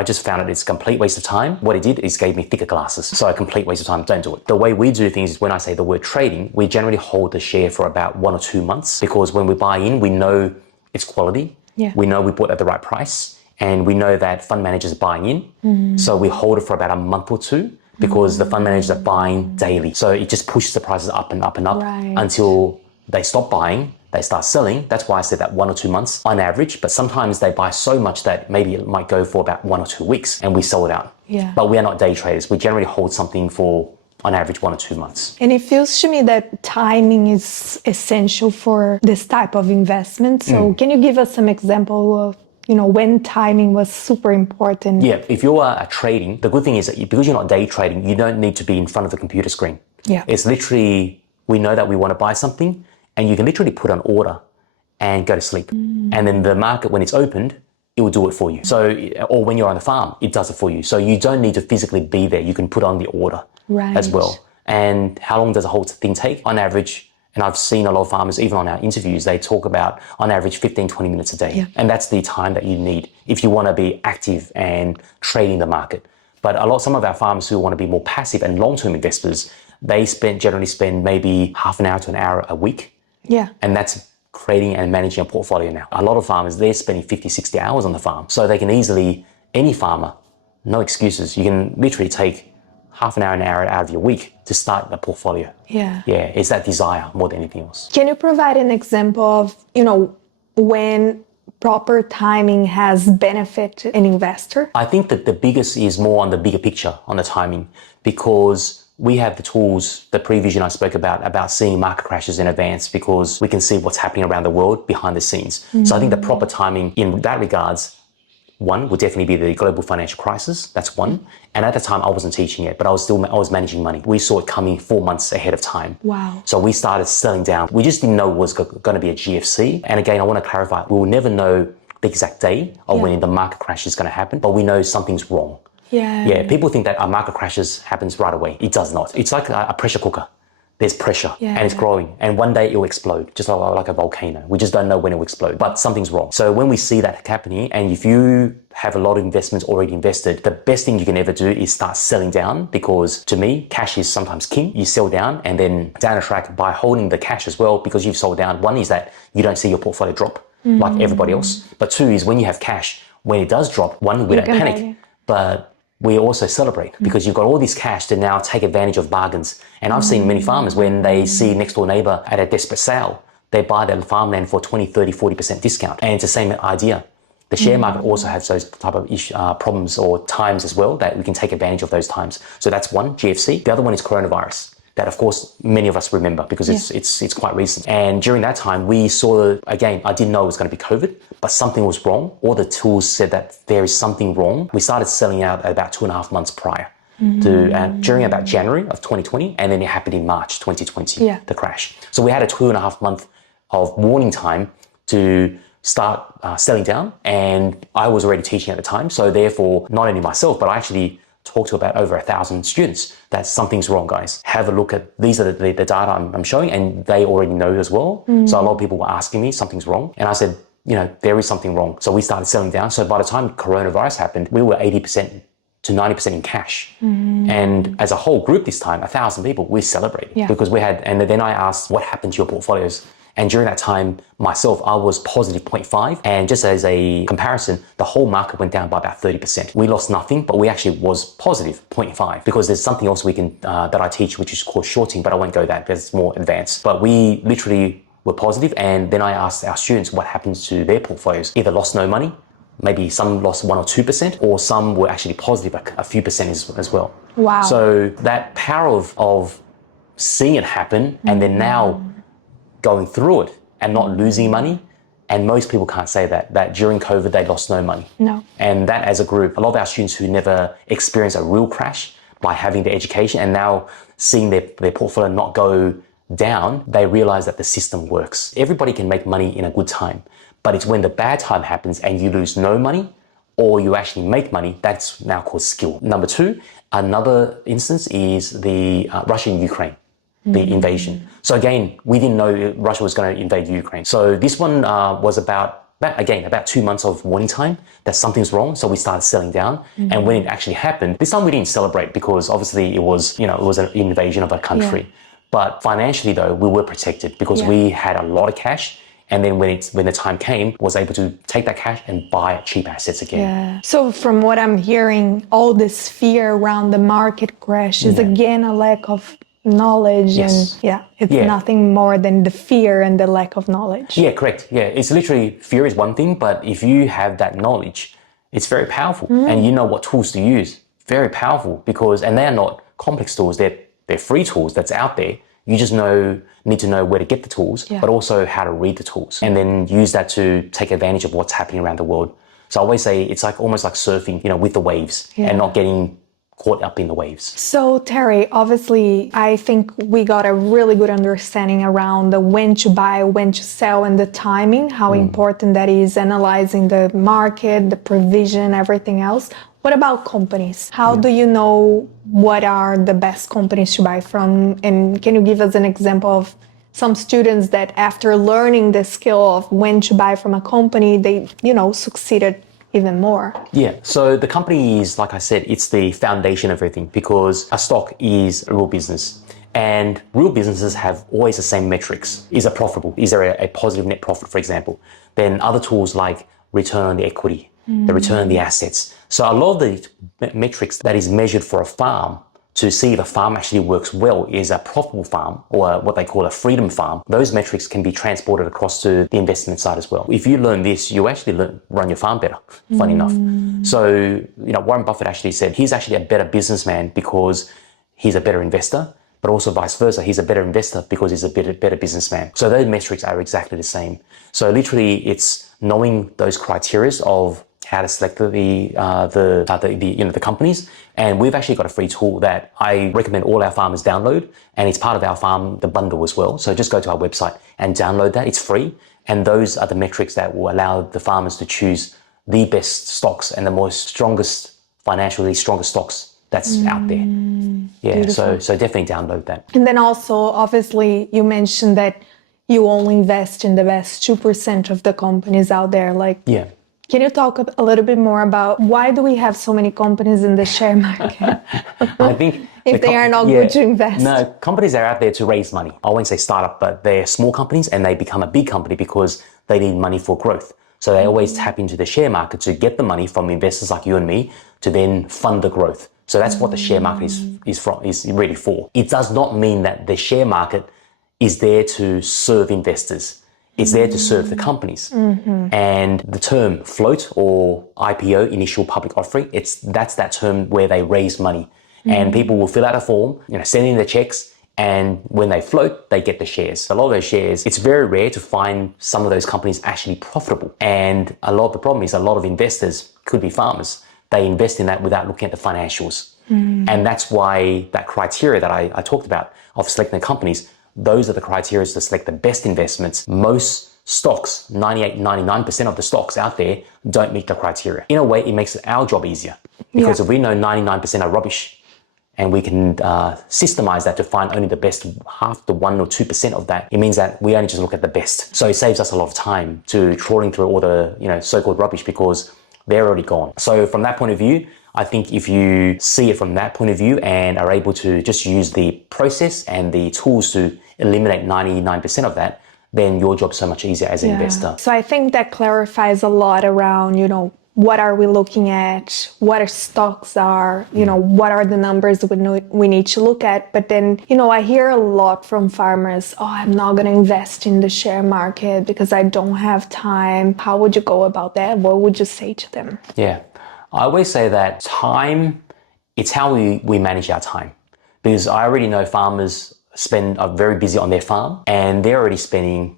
I just found it's a complete waste of time. What it did is gave me thicker glasses. So a complete waste of time, don't do it. The way we do things is when I say the word trading, we generally hold the share for about 1 or 2 months, because when we buy in, we know it's quality. Yeah. We know we bought at the right price, and we know that fund managers are buying in. So we hold it for about a month or two, because the fund managers are buying daily. So it just pushes the prices up and up and up until they stop buying, they start selling. That's why I said that 1 or 2 months on average, but sometimes they buy so much that maybe it might go for about 1 or 2 weeks and we sell it out. Yeah. But we are not day traders. We generally hold something for on average 1 or 2 months. And it feels to me that timing is essential for this type of investment. So can you give us some example of, when timing was super important? Yeah, if you are trading, the good thing is that because you're not day trading, you don't need to be in front of the computer screen. Yeah. It's literally, we know that we want to buy something, and you can literally put an order and go to sleep. And then the market, when it's opened, it will do it for you. So, or when you're on the farm, it does it for you. So you don't need to physically be there. You can put on the order as well. And how long does a whole thing take? On average, and I've seen a lot of farmers, even on our interviews, they talk about on average 15, 20 minutes a day. Yeah. And that's the time that you need if you want to be active and trading the market. But some of our farmers who want to be more passive and long-term investors, they generally spend maybe half an hour to an hour a week. Yeah. And that's creating and managing a portfolio now. A lot of farmers, they're spending 50, 60 hours on the farm. So they can easily, any farmer, no excuses, you can literally take half an hour out of your week to start a portfolio. Yeah. Yeah, it's that desire more than anything else. Can you provide an example of, when proper timing has benefited an investor? I think that the biggest is more on the bigger picture, on the timing, because we have the tools, the prevision I spoke about seeing market crashes in advance, because we can see what's happening around the world behind the scenes. So I think the proper timing in that regards, one would definitely be the global financial crisis. That's one. And at the time I wasn't teaching it, but I was managing money. We saw it coming 4 months ahead of time. Wow. So we started selling down. We just didn't know it was going to be a GFC. And again, I want to clarify, we will never know the exact day of when the market crash is going to happen, but we know something's wrong. Yeah, people think that a market crashes happens right away. It does not. It's like a pressure cooker. There's pressure and it's growing, and one day it will explode, just like a volcano. We just don't know when it will explode, but something's wrong. So when we see that happening, and if you have a lot of investments already invested, the best thing you can ever do is start selling down, because to me, cash is sometimes king. You sell down, and then down the track, by holding the cash as well, because you've sold down, one is that you don't see your portfolio drop like everybody else. But two is when you have cash, when it does drop, one, we don't panic, but we also celebrate, because you've got all this cash to now take advantage of bargains. And I've seen many farmers, when they see next door neighbor at a desperate sale, they buy their farmland for 20, 30, 40% discount. And it's the same idea. The share market also has those type of problems or times as well, that we can take advantage of those times. So that's one, GFC. The other one is coronavirus. That, of course, many of us remember, because it's quite recent. And during that time, we saw, again, I didn't know it was going to be COVID, but something was wrong. All the tools said that there is something wrong. We started selling out about 2.5 months prior during about January of 2020, and then it happened in March 2020, the crash. So we had a 2.5 month of warning time to start selling down, and I was already teaching at the time. So therefore, not only myself, but I actually talked to about over 1,000 students that something's wrong, guys. Have a look at, these are the data I'm showing, and they already know as well. So a lot of people were asking me, something's wrong. And I said, there is something wrong. So we started selling down. So by the time coronavirus happened, we were 80% to 90% in cash. And as a whole group this time, 1,000 people, we celebrated because we had, and then I asked, what happened to your portfolios? And during that time, myself, I was positive 0.5. And just as a comparison, the whole market went down by about 30%. We lost nothing, but we actually was positive 0.5, because there's something else we can, that I teach, which is called shorting, but I won't go that because it's more advanced. But we literally were positive. And then I asked our students what happens to their portfolios. Either lost no money, maybe some lost 1 or 2%, or some were actually positive a few percent as well. Wow. So that power of seeing it happen, and then now going through it and not losing money. And most people can't say that during COVID, they lost no money. No. And that as a group, a lot of our students who never experienced a real crash by having the education and now seeing their portfolio not go down, they realize that the system works. Everybody can make money in a good time, but it's when the bad time happens and you lose no money, or you actually make money, that's now called skill. Number two, another instance is the Russia-Ukraine, the invasion. So again, we didn't know Russia was going to invade Ukraine. So this one was about 2 months of warning time that something's wrong. So we started selling down. And when it actually happened, this time we didn't celebrate because obviously it was an invasion of a country. Yeah. But financially though, we were protected because we had a lot of cash. And then when the time came, was able to take that cash and buy cheap assets again. Yeah. So from what I'm hearing, all this fear around the market crash is again a lack of knowledge. Yes. And it's nothing more than the fear and the lack of knowledge. Yeah, correct. Yeah, it's literally fear is one thing, but if you have that knowledge, it's very powerful. And you know what tools to use. Very powerful and they are not complex tools. They're free tools that's out there. You just need to know where to get the tools, but also how to read the tools and then use that to take advantage of what's happening around the world. So I always say it's almost like surfing, with the waves and not getting caught up in the waves. So Terry, obviously, I think we got a really good understanding around the when to buy, when to sell, and the timing, how important that is, analyzing the market, the provision, everything else. What about companies? How do you know what are the best companies to buy from? And can you give us an example of some students that after learning the skill of when to buy from a company, they, succeeded even more? Yeah, so the company is, like I said, it's the foundation of everything because a stock is a real business. And real businesses have always the same metrics. Is it profitable? Is there a positive net profit, for example? Then other tools like return on the equity, the return on the assets. So a lot of the metrics that is measured for a farm to see if a farm actually works well is a profitable farm or what they call a freedom farm. Those metrics can be transported across to the investment side as well. If you learn this, you actually run your farm better, funny enough. So, Warren Buffett actually said he's actually a better businessman because he's a better investor, but also vice versa. He's a better investor because he's a better businessman. So those metrics are exactly the same. So literally it's knowing those criteria of how to select the companies. And we've actually got a free tool that I recommend all our farmers download. And it's part of our farm, the bundle as well. So just go to our website and download that. It's free. And those are the metrics that will allow the farmers to choose the best stocks and the financially strongest stocks that's out there. Yeah, so definitely download that. And then also, obviously, you mentioned that you only invest in the best 2% of the companies out there. Can you talk a little bit more about why do we have so many companies in the share market? I think if they are not good to invest. No, companies are out there to raise money. I won't say startup, but they're small companies and they become a big company because they need money for growth. So they always tap into the share market to get the money from investors like you and me to then fund the growth. So that's what the share market is really for. It does not mean that the share market is there to serve investors. It's there to serve the companies. And the term float or IPO, initial public offering, that's that term where they raise money. And people will fill out a form, send in the checks, and when they float, they get the shares. A lot of those shares, it's very rare to find some of those companies actually profitable. And a lot of the problem is a lot of investors, could be farmers, they invest in that without looking at the financials. And that's why that criteria that I talked about of selecting the companies, those are the criteria to select the best investments. Most stocks, 99% of the stocks out there don't meet the criteria. In a way, it makes our job easier because if we know 99% are rubbish and we can systemize that to find only the best half the 1 or 2% of that, it means that we only just look at the best. So it saves us a lot of time to trawling through all the so-called rubbish because they're already gone. So from that point of view, I think if you see it from that point of view and are able to just use the process and the tools to eliminate 99% of that, then your job's so much easier as an investor. So I think that clarifies a lot around, what are we looking at, what our stocks are, what are the numbers we need to look at. But then, I hear a lot from farmers, I'm not going to invest in the share market because I don't have time. How would you go about that? What would you say to them? Yeah, I always say that time, it's how we manage our time. Because I already know farmers are very busy on their farm and they're already spending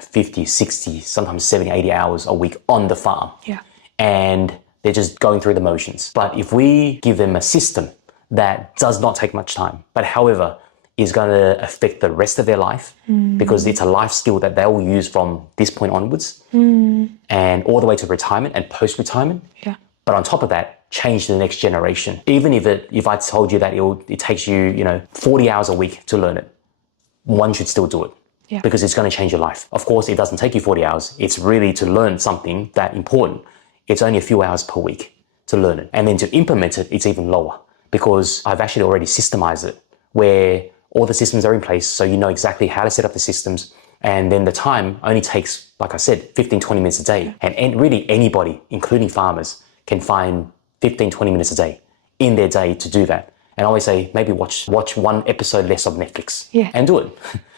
50, 60, sometimes 70, 80 hours a week on the farm. Yeah. And they're just going through the motions. But if we give them a system that does not take much time, but however is going to affect the rest of their life because it's a life skill that they will use from this point onwards and all the way to retirement and post-retirement. Yeah. But on top of that, change the next generation. Even if I told you that it takes you, 40 hours a week to learn it, one should still do it. Yeah. Because it's going to change your life. Of course, it doesn't take you 40 hours. It's really to learn something that important. It's only a few hours per week to learn it. And then to implement it, it's even lower because I've actually already systemized it where all the systems are in place. So you know exactly how to set up the systems. And then the time only takes, like I said, 15, 20 minutes a day. And really anybody, including farmers, can find 15, 20 minutes a day in their day to do that. And I always say, maybe watch one episode less of Netflix and do it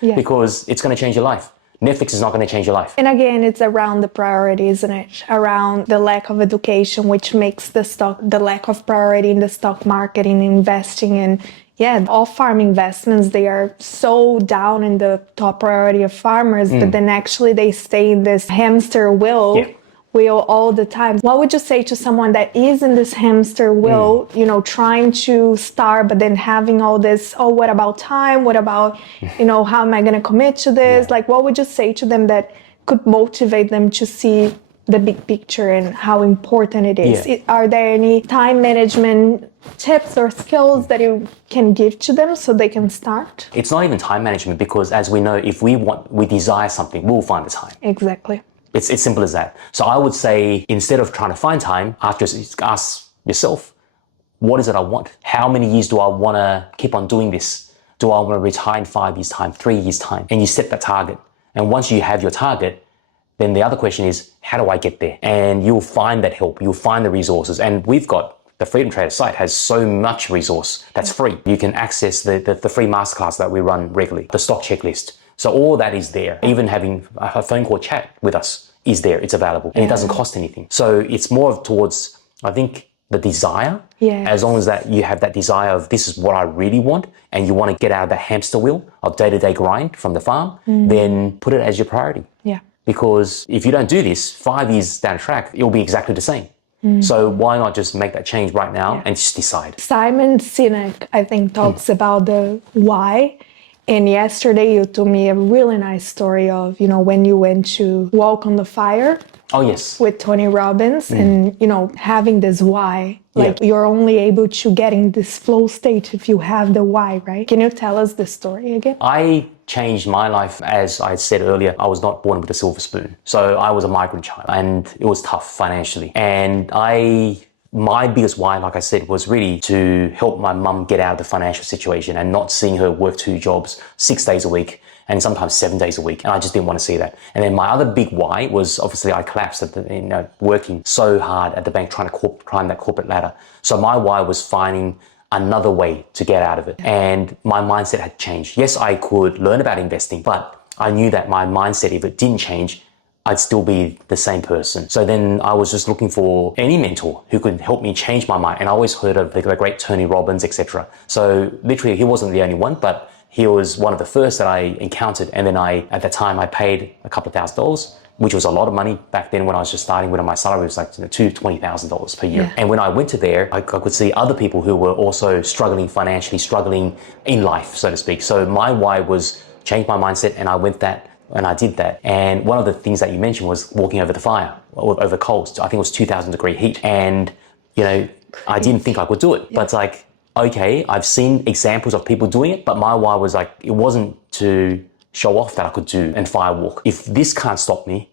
because it's going to change your life. Netflix is not going to change your life. And again, it's around the priority, isn't it? Around the lack of education, which makes the lack of priority in the stock market, in investing. And all farm investments, they are so down in the top priority of farmers, but then actually they stay in this hamster wheel all the time. What would you say to someone that is in this hamster wheel, trying to start, but then having all this, what about time? What about, how am I going to commit to this? Like, what would you say to them that could motivate them to see the big picture and how important it is? Are there any time management tips or skills that you can give to them so they can start? It's not even time management because as we know, if we desire something, we'll find the time. Exactly. It's simple as that. So I would say, instead of trying to find time, ask yourself, what is it I want? How many years do I want to keep on doing this? Do I want to retire in 5 years' time, 3 years' time? And you set that target. And once you have your target, then the other question is, how do I get there? And you'll find that help. You'll find the resources. And we've got the Freedom Trader site has so much resource that's free. You can access the free masterclass that we run regularly, the stock checklist. So all that is there. Even having a phone call chat with us is there. It's available and it doesn't cost anything. So it's more towards, I think, the desire. As long as that you have that desire of this is what I really want and you want to get out of the hamster wheel of day-to-day grind from the farm, then put it as your priority. Because if you don't do this, 5 years down the track, it'll be exactly the same. So why not just make that change right now and just decide? Simon Sinek, I think, talks about the why. And yesterday you told me a really nice story of, when you went to walk on the fire. Oh, yes. With Tony Robbins and, having this why. Like you're only able to get in this flow state if you have the why, right? Can you tell us the story again? I changed my life. As I said earlier, I was not born with a silver spoon. So I was a migrant child and it was tough financially. And my biggest why, like I said, was really to help my mum get out of the financial situation and not seeing her work 2 jobs, 6 days a week, and sometimes 7 days a week. And I just didn't want to see that. And then my other big why was obviously I collapsed at working so hard at the bank, trying to climb that corporate ladder. So my why was finding another way to get out of it. And my mindset had changed. Yes, I could learn about investing, but I knew that my mindset, if it didn't change, I'd still be the same person. So then I was just looking for any mentor who could help me change my mind. And I always heard of the great Tony Robbins, etc. So literally he wasn't the only one, but he was one of the first that I encountered. And then at the time I paid a couple of $1,000s, which was a lot of money back then when I was just starting, when my salary was like $20,000 per year. And when I went to there, I could see other people who were also struggling financially, struggling in life, so to speak. So my why was change my mindset, and I did that. And one of the things that you mentioned was walking over the fire, or over coals. I think it was 2,000-degree heat. And, I didn't think I could do it. But it's like, okay, I've seen examples of people doing it, but my why was like, it wasn't to show off that I could do and fire walk. If this can't stop me,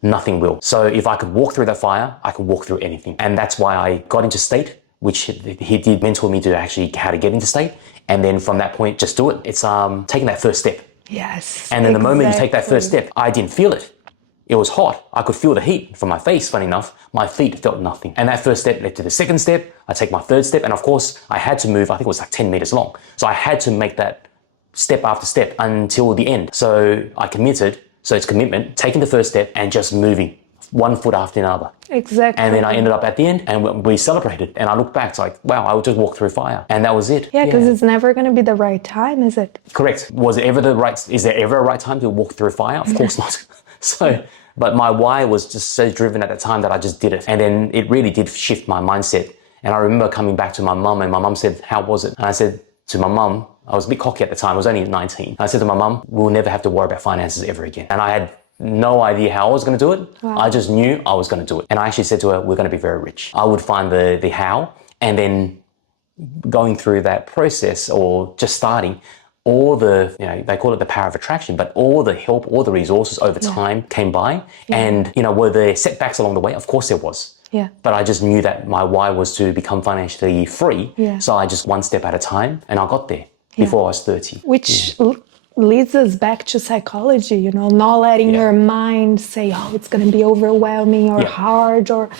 nothing will. So if I could walk through that fire, I can walk through anything. And that's why I got into state, which he did mentor me to actually how to get into state. And then from that point, just do it. It's taking that first step. Yes. And then the moment you take that first step, I didn't feel it. It was hot. I could feel the heat from my face, funny enough. My feet felt nothing. And that first step led to the second step. I take my third step. And of course, I had to move, I think it was like 10 meters long. So I had to make that step after step until the end. So I committed. So it's commitment, taking the first step and just moving one foot after another. Exactly. And then I ended up at the end and we celebrated. And I looked back, it's like, wow, I would just walk through fire. And that was it. Yeah, because it's never going to be the right time, is it? Correct. Is there ever a right time to walk through fire? Of course not. But my why was just so driven at the time that I just did it. And then it really did shift my mindset. And I remember coming back to my mum and my mum said, how was it? And I said to my mum, I was a bit cocky at the time, I was only 19. I said to my mum, we'll never have to worry about finances ever again. And I had no idea how I was going to do it. Wow. I just knew I was going to do it. And I actually said to her, we're going to be very rich. I would find the how, and then going through that process or just starting, all the, they call it the power of attraction, but all the help, all the resources over time came by. And, were there setbacks along the way? Of course there was. Yeah. But I just knew that my why was to become financially free. Yeah. So I just one step at a time, and I got there before I was 30. Which leads us back to psychology, not letting your mind say, oh, it's going to be overwhelming or hard, or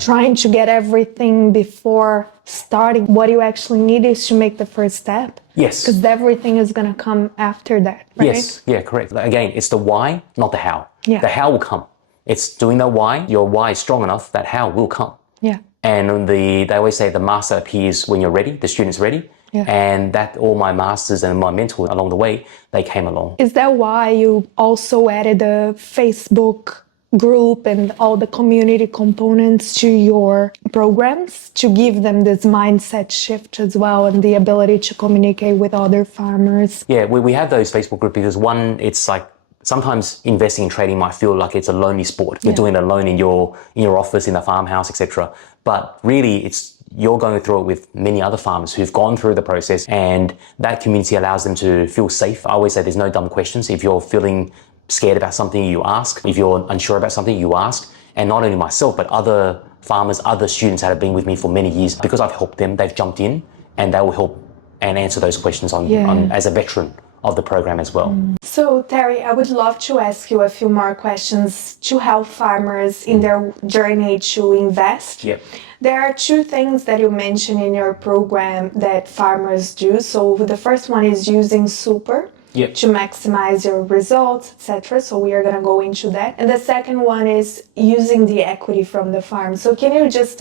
trying to get everything before starting. What you actually need is to make the first step. Yes. Because everything is going to come after that, right? Yes, yeah, correct. Again, it's the why, not the how. Yeah. The how will come. It's doing the why. Your why is strong enough, that how will come. Yeah. And they always say the master appears when you're ready, the student's ready. Yeah. And that all my masters and my mentors along the way, they came along. Is that why you also added a Facebook group and all the community components to your programs to give them this mindset shift as well, and the ability to communicate with other farmers? Yeah, we have those Facebook groups because one, it's like sometimes investing in trading might feel like it's a lonely sport. You're doing it alone in your office, in the farmhouse, etc. But really, you're going through it with many other farmers who've gone through the process, and that community allows them to feel safe. I always say there's no dumb questions. If you're feeling scared about something, you ask. If you're unsure about something, you ask. And not only myself, but other farmers, other students that have been with me for many years, because I've helped them, they've jumped in and they will help and answer those questions on as a veteran of the program as well. So Terry, I would love to ask you a few more questions to help farmers in their journey to invest. Yep. There are two things that you mentioned in your program that farmers do. So the first one is using super to maximize your results, etc. So we are going to go into that. And the second one is using the equity from the farm. So can you just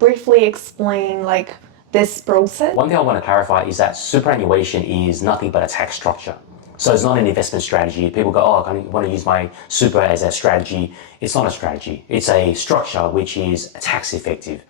briefly explain this process? One thing I want to clarify is that superannuation is nothing but a tax structure. So it's not an investment strategy. People go, oh, I want to use my super as a strategy. It's not a strategy. It's a structure which is tax effective.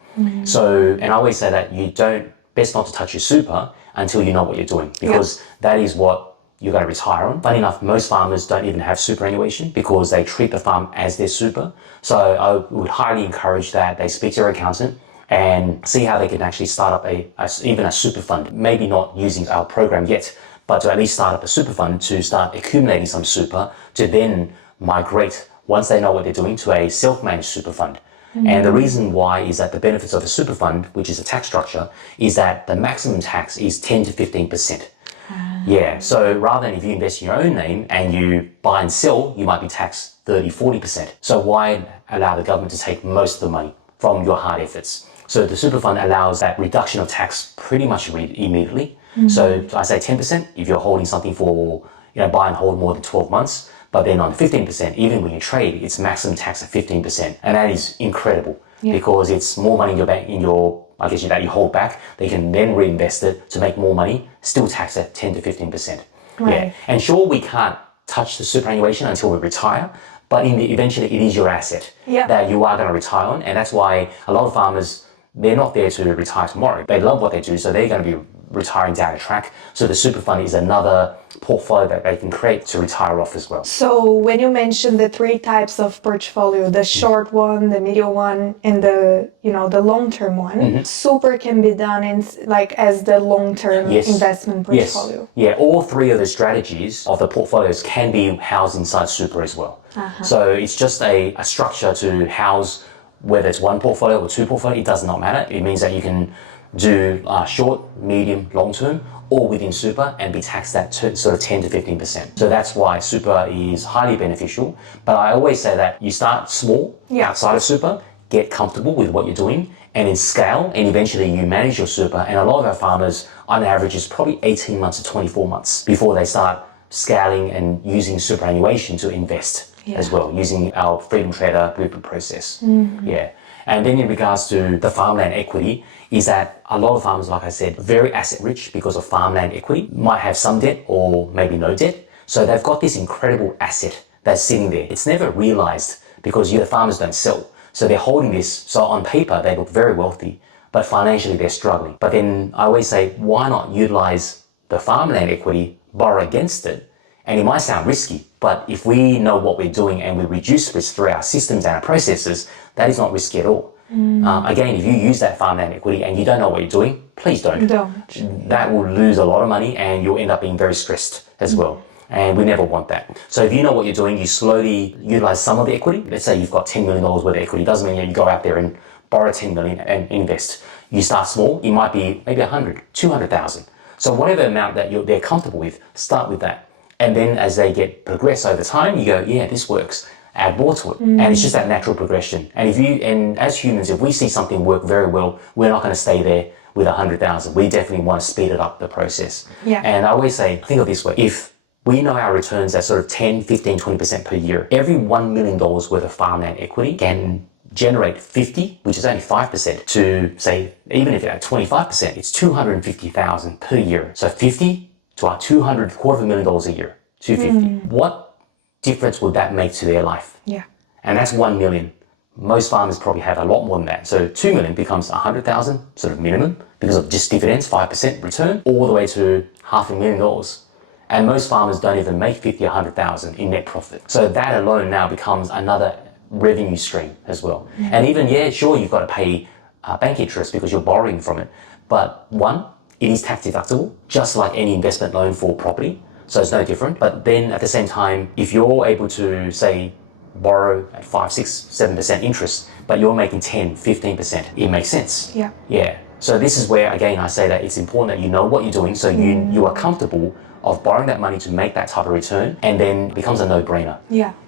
So, and I always say that best not to touch your super until you know what you're doing, because that is what you're going to retire on. Funny enough, most farmers don't even have superannuation because they treat the farm as their super. So I would highly encourage that they speak to their accountant and see how they can actually start up even a super fund. Maybe not using our program yet, but to at least start up a super fund to start accumulating some super to then migrate, once they know what they're doing, to a self-managed super fund. And the reason why is that the benefits of a super fund, which is a tax structure, is that the maximum tax is 10 to 15%. Yeah, so rather than if you invest in your own name and you buy and sell, you might be taxed 30, 40%. So why allow the government to take most of the money from your hard efforts? So the super fund allows that reduction of tax pretty much immediately. So I say 10% if you're holding something for, buy and hold more than 12 months. But then on 15%, even when you trade, it's maximum tax at 15%. And that is incredible because it's more money in your bank, that you hold back. They can then reinvest it to make more money, still tax at 10 to 15%. Right. Yeah. And sure, we can't touch the superannuation until we retire, but eventually it is your asset that you are going to retire on. And that's why a lot of farmers, they're not there to retire tomorrow. They love what they do, so they're going to be retiring down the track. So the super fund is another portfolio that they can create to retire off as well. So when you mentioned the three types of portfolio, the short one, the medium one, and the long-term one, super can be done as the long-term investment portfolio. Yeah, all three of the strategies of the portfolios can be housed inside super as well. So it's just a structure to house, whether it's one portfolio or two portfolio, it does not matter. It means that you can do short, medium, long term, or within super and be taxed at sort of 10 to 15%. So that's why super is highly beneficial. But I always say that you start small outside of super, get comfortable with what you're doing, and then scale, and eventually you manage your super. And a lot of our farmers, on average, is probably 18 months to 24 months before they start scaling and using superannuation to invest as well, using our Freedom Trader blueprint process. Yeah. And then in regards to the farmland equity, is that a lot of farmers, like I said, very asset rich because of farmland equity, might have some debt or maybe no debt. So they've got this incredible asset that's sitting there. It's never realized because the farmers don't sell. So they're holding this. So on paper, they look very wealthy, but financially they're struggling. But then I always say, why not utilize the farmland equity, borrow against it? And it might sound risky, But if we know what we're doing and we reduce risk through our systems and our processes, that is not risky at all. Again, if you use that farmland equity and you don't know what you're doing, please don't. That will lose a lot of money and you'll end up being very stressed as well. And we never want that. So if you know what you're doing, you slowly utilize some of the equity. Let's say you've got $10 million worth of equity. Doesn't mean you go out there and borrow 10 million and invest. You start small. It might be maybe 100, 200,000. So whatever amount that they're comfortable with, start with that. And then as they progress over time, you go, yeah, this works. Add more to it. And it's just that natural progression. And as humans, if we see something work very well, we're not going to stay there with 100,000. We definitely want to speed it up the process. And I always say, think of it this way. If we know our returns at sort of 10, 15, 20% per year, every $1 million worth of farmland equity can generate 50, which is only 5%, to say, even if you're at 25%, it's 250,000 per year. So 50 to our $250,000 a year, 250. What difference would that make to their life? And that's 1 million. Most farmers probably have a lot more than that. So 2 million becomes 100,000 sort of minimum because of just dividends, 5% return, all the way to $500,000. And most farmers don't even make 50, 100,000 in net profit. So that alone now becomes another revenue stream as well. And even, sure, you've got to pay bank interest because you're borrowing from it. But one, it is tax deductible, just like any investment loan for property. So it's no different. But then at the same time, if you're able to, say, borrow at 5, 6, 7% interest, but you're making 10, 15%, it makes sense. So this is where, again, I say that it's important that you know what you're doing so you are comfortable of borrowing that money to make that type of return, and then it becomes a no-brainer.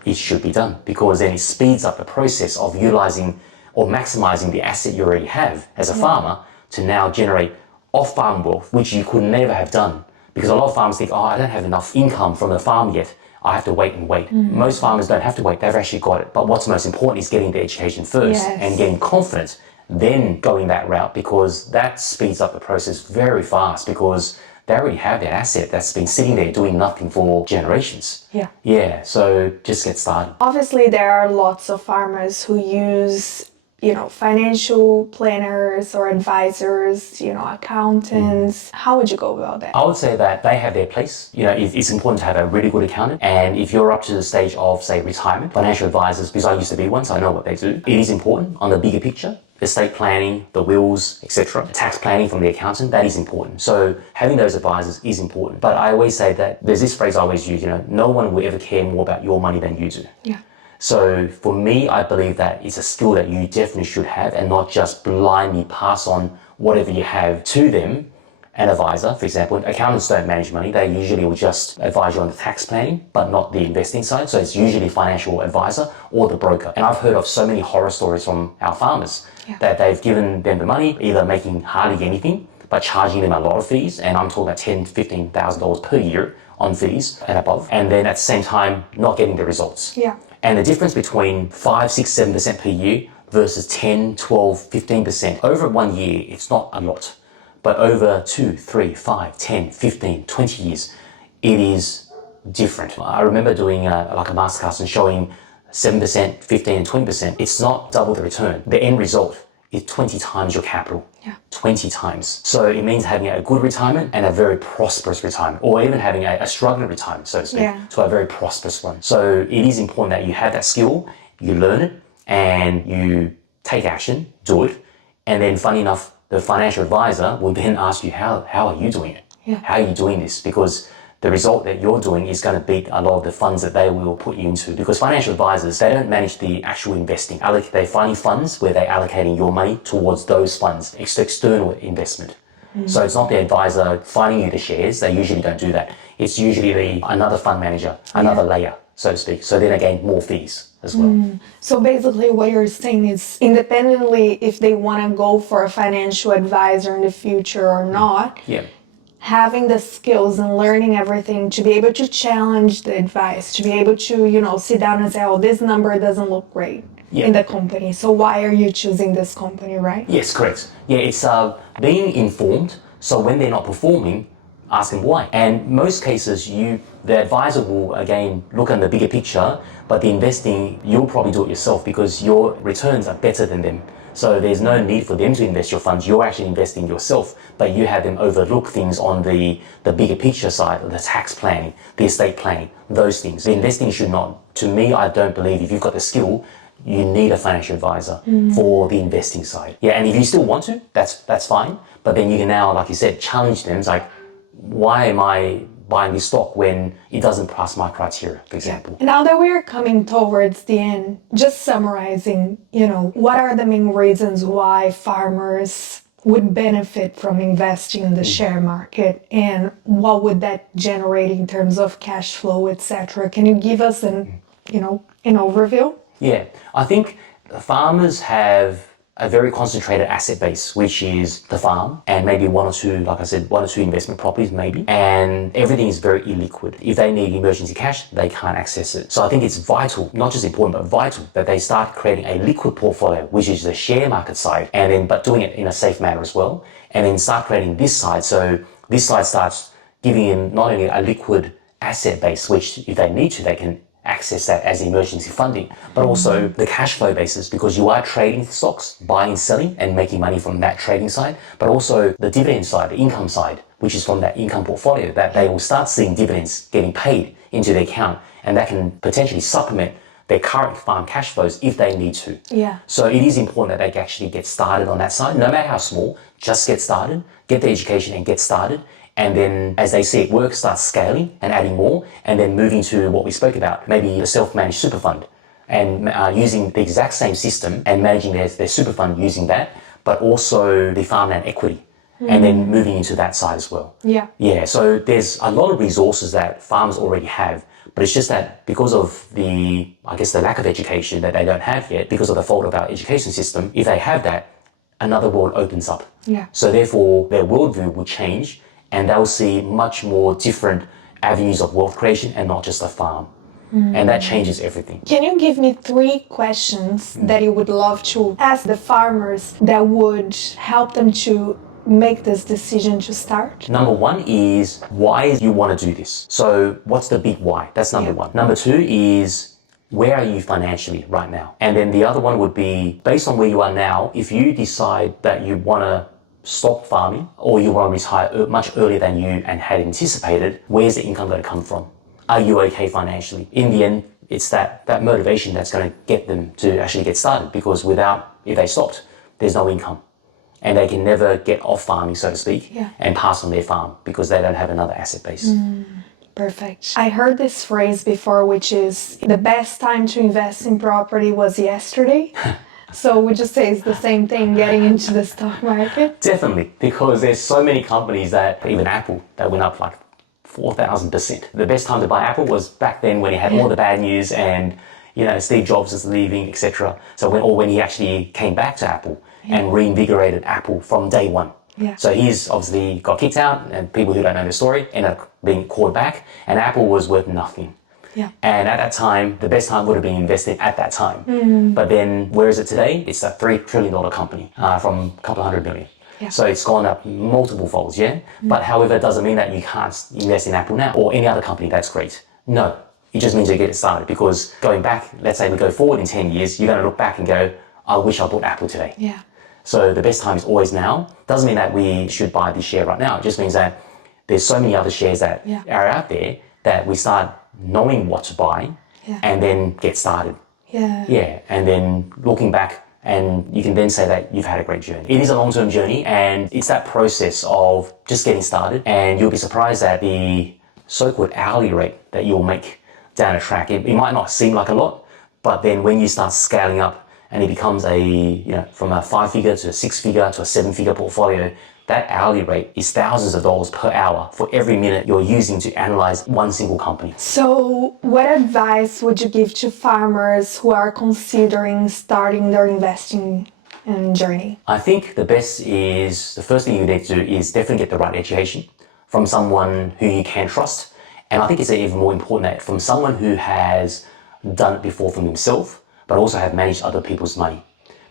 It should be done because then it speeds up the process of utilizing or maximizing the asset you already have as a farmer to now generate off-farm wealth, which you could never have done. Because a lot of farmers think, I don't have enough income from the farm yet. I have to wait and wait. Most farmers don't have to wait. They've actually got it. But what's most important is getting the education first and getting confident, then going that route, because that speeds up the process very fast because they already have that asset that's been sitting there doing nothing for generations. So just get started. Obviously, there are lots of farmers who use financial planners or advisors, accountants. How would you go about that? I would say that they have their place. It's important to have a really good accountant. And if you're up to the stage of, say, retirement, financial advisors, because I used to be one, so I know what they do. It is important on the bigger picture. Estate planning, the wills, etc. Tax planning from the accountant, that is important. So having those advisors is important. But I always say that there's this phrase I always use, no one will ever care more about your money than you do. So for me, I believe that it's a skill that you definitely should have and not just blindly pass on whatever you have to them. An advisor, for example, accountants don't manage money. They usually will just advise you on the tax planning, but not the investing side. So it's usually financial advisor or the broker. And I've heard of so many horror stories from our farmers that they've given them the money, either making hardly anything, but charging them a lot of fees. And I'm talking about $10,000 to $15,000 per year on fees and above. And then at the same time, not getting the results. And the difference between 5, 6, 7% per year versus 10, 12, 15% over 1 year, it's not a lot. But over 2, 3, 5, 10, 15, 20 years, it is different. I remember doing like a masterclass and showing 7%, 15 and 20%. It's not double the return. The end result is 20 times your capital. 20 times. So it means having a good retirement and a very prosperous retirement, or even having a struggling retirement, so to speak, to a very prosperous one. So it is important that you have that skill, you learn it, and you take action, do it. And then funny enough, the financial advisor will then ask you, how are you doing it? How are you doing this? Because the result that you're doing is going to beat a lot of the funds that they will put you into. Because financial advisors, they don't manage the actual investing. They find funds where they're allocating your money towards those funds. It's external investment. So it's not the advisor finding you the shares. They usually don't do that. It's usually another fund manager, another layer, so to speak. So then again, more fees as well. So basically what you're saying is independently if they want to go for a financial advisor in the future or not, having the skills and learning everything to be able to challenge the advice, to be able to, sit down and say, oh, this number doesn't look great in the company. So why are you choosing this company, right? Yes, correct. It's being informed. So when they're not performing, ask them why. And most cases, the advisor will, again, look at the bigger picture, but the investing, you'll probably do it yourself because your returns are better than them. So there's no need for them to invest your funds. You're actually investing yourself, but you have them overlook things on the bigger picture side, the tax planning, the estate planning, those things. The investing should not, to me, I don't believe if you've got the skill, you need a financial advisor for the investing side. Yeah, and if you still want to, that's fine. But then you can now, like you said, challenge them. It's like, why am I buying this stock when it doesn't pass my criteria, for example? Now that we're coming towards the end, just summarizing, what are the main reasons why farmers would benefit from investing in the share market, and what would that generate in terms of cash flow, etc.? Can you give us an overview? Yeah, I think farmers have a very concentrated asset base, which is the farm and maybe one or two, like I said, one or two investment properties maybe, and everything is very illiquid. If they need emergency cash, they can't access it. So I think it's vital, not just important, but vital that they start creating a liquid portfolio, which is the share market side, and then, but doing it in a safe manner as well, and then start creating this side. So this side starts giving them not only a liquid asset base, which if they need to, they can access that as emergency funding, but also the cash flow basis, because you are trading stocks, buying, selling, and making money from that trading side, but also the dividend side, the income side, which is from that income portfolio, that they will start seeing dividends getting paid into their account, and that can potentially supplement their current farm cash flows if they need to. Yeah. So it is important that they actually get started on that side, no matter how small, just get started, get the education and get started. And then as they see it work, start scaling and adding more, and then moving to what we spoke about, maybe the self-managed super fund, and using the exact same system and managing their super fund using that, but also the farmland equity, and then moving into that side as well. Yeah. Yeah, so there's a lot of resources that farmers already have, but it's just that because of the lack of education that they don't have yet, because of the fault of our education system, if they have that, another world opens up. Yeah. So therefore, their worldview will change, and they'll see much more different avenues of wealth creation and not just a farm. And that changes everything. Can you give me 3 questions that you would love to ask the farmers that would help them to make this decision to start? Number 1 is why you want to do this. So what's the big why? That's number 1. Number 2 is where are you financially right now? And then the other one would be based on where you are now, if you decide that you want to stop farming or you want to retire much earlier than you and had anticipated, where's the income going to come from? Are you okay financially? In the end, it's that motivation that's going to get them to actually get started, because if they stopped, there's no income. And they can never get off farming, so to speak, and pass on their farm because they don't have another asset base. Perfect. I heard this phrase before, which is the best time to invest in property was yesterday. So would you say it's the same thing getting into the stock market? Definitely, because there's so many companies that, even Apple, that went up like 4,000%. The best time to buy Apple was back then when he had all the bad news and, Steve Jobs is leaving, etc. So when he actually came back to Apple and reinvigorated Apple from day one. Yeah. So he's obviously got kicked out, and people who don't know the story ended up being called back, and Apple was worth nothing. Yeah. And at that time, the best time would have been investing at that time. But then, where is it today? It's a $3 trillion company from a couple $100 billion. Yeah. So it's gone up multiple folds, yeah? But however, it doesn't mean that you can't invest in Apple now or any other company that's great. No, it just means you get it started, because going back, let's say we go forward in 10 years, you're going to look back and go, I wish I bought Apple today. Yeah. So the best time is always now. Doesn't mean that we should buy this share right now. It just means that there's so many other shares that are out there that we start knowing what to buy and then get started. Yeah. And then looking back, and you can then say that you've had a great journey. It is a long-term journey, and it's that process of just getting started, and you'll be surprised at the so-called hourly rate that you'll make down a track. It might not seem like a lot, but then when you start scaling up and it becomes from a 5-figure to a 6-figure to a 7-figure portfolio, that hourly rate is thousands of dollars per hour for every minute you're using to analyze one single company. So what advice would you give to farmers who are considering starting their investing journey? I think the first thing you need to do is definitely get the right education from someone who you can trust. And I think it's even more important that from someone who has done it before for himself, but also have managed other people's money.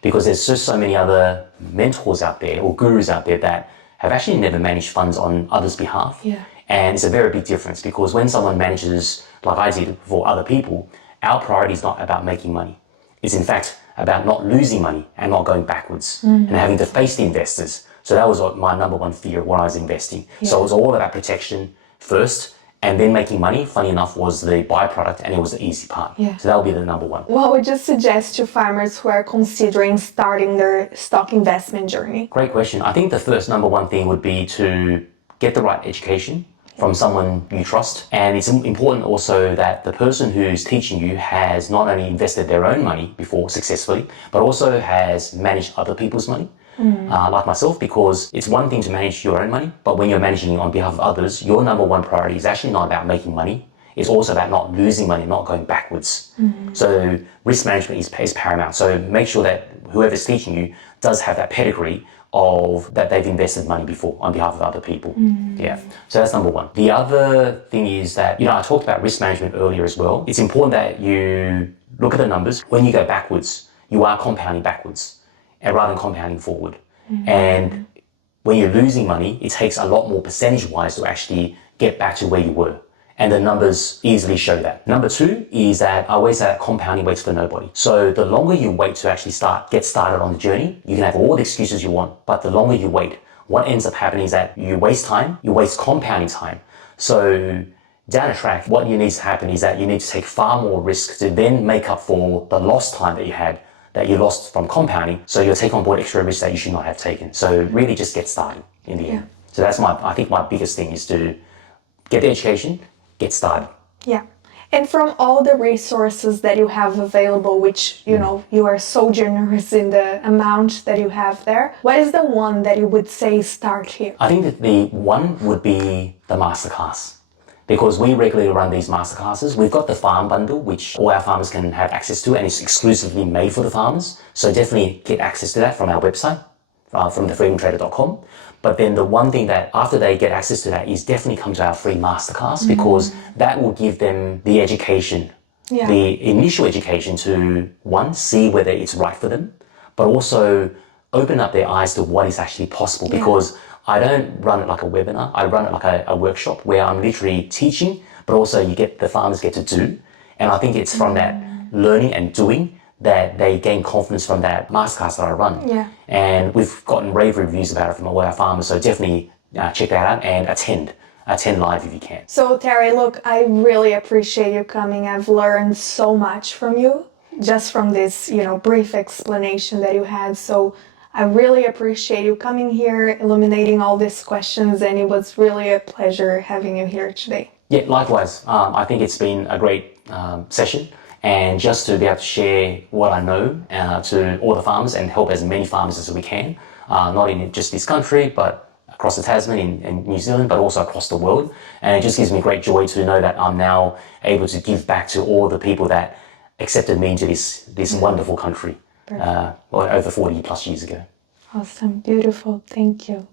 Because there's just so many other mentors out there or gurus out there that have actually never managed funds on others' behalf. Yeah. And it's a very big difference, because when someone manages, like I did for other people, our priority is not about making money. It's in fact about not losing money and not going backwards and having to face the investors. So that was my number one fear when I was investing. So it was all about protection first, and then making money, funny enough, was the byproduct, and it was the easy part. Yeah. So that would be the number one. What would you suggest to farmers who are considering starting their stock investment journey? Great question. I think the first number one thing would be to get the right education from someone you trust. And it's important also that the person who's teaching you has not only invested their own money before successfully, but also has managed other people's money. Like myself, because it's one thing to manage your own money, but when you're managing it on behalf of others, your number one priority is actually not about making money. It's also about not losing money, not going backwards. So risk management is paramount. So make sure that whoever's teaching you does have that pedigree of that they've invested money before on behalf of other people. Yeah. So that's number one. The other thing is that, I talked about risk management earlier as well. It's important that you look at the numbers. When you go backwards, you are compounding backwards and rather than compounding forward. And when you're losing money, it takes a lot more percentage-wise to actually get back to where you were. And the numbers easily show that. Number two is that I always say that compounding waits for nobody. So the longer you wait to actually get started on the journey, you can have all the excuses you want, but the longer you wait, what ends up happening is that you waste time, you waste compounding time. So down the track, what needs to happen is that you need to take far more risk to then make up for the lost time that you lost from compounding. So you'll take on board extra risk that you should not have taken. So really just get started in the end. So that's I think my biggest thing is to get the education, get started. Yeah. And from all the resources that you have available, which, you are so generous in the amount that you have there, what is the one that you would say start here? I think that the one would be the masterclass. Because we regularly run these masterclasses. We've got the farm bundle, which all our farmers can have access to, and it's exclusively made for the farmers. So definitely get access to that from our website, from thefreedomtrader.com. But then the one thing that after they get access to that is definitely come to our free masterclass, because that will give them the education, the initial education to, one, see whether it's right for them, but also open up their eyes to what is actually possible. Because I don't run it like a webinar. I run it like a workshop where I'm literally teaching, but also the farmers get to do. And I think it's from that learning and doing that they gain confidence from that masterclass that I run. Yeah. And we've gotten rave reviews about it from all our farmers. So definitely check that out and attend live if you can. So Terry, look, I really appreciate you coming. I've learned so much from you just from this, brief explanation that you had. So I really appreciate you coming here, illuminating all these questions, and it was really a pleasure having you here today. Yeah, likewise. I think it's been a great session, and just to be able to share what I know to all the farmers and help as many farmers as we can, not in just this country, but across the Tasman in New Zealand, but also across the world. And it just gives me great joy to know that I'm now able to give back to all the people that accepted me into this wonderful country over 40 plus years ago. Awesome. Beautiful. Thank you.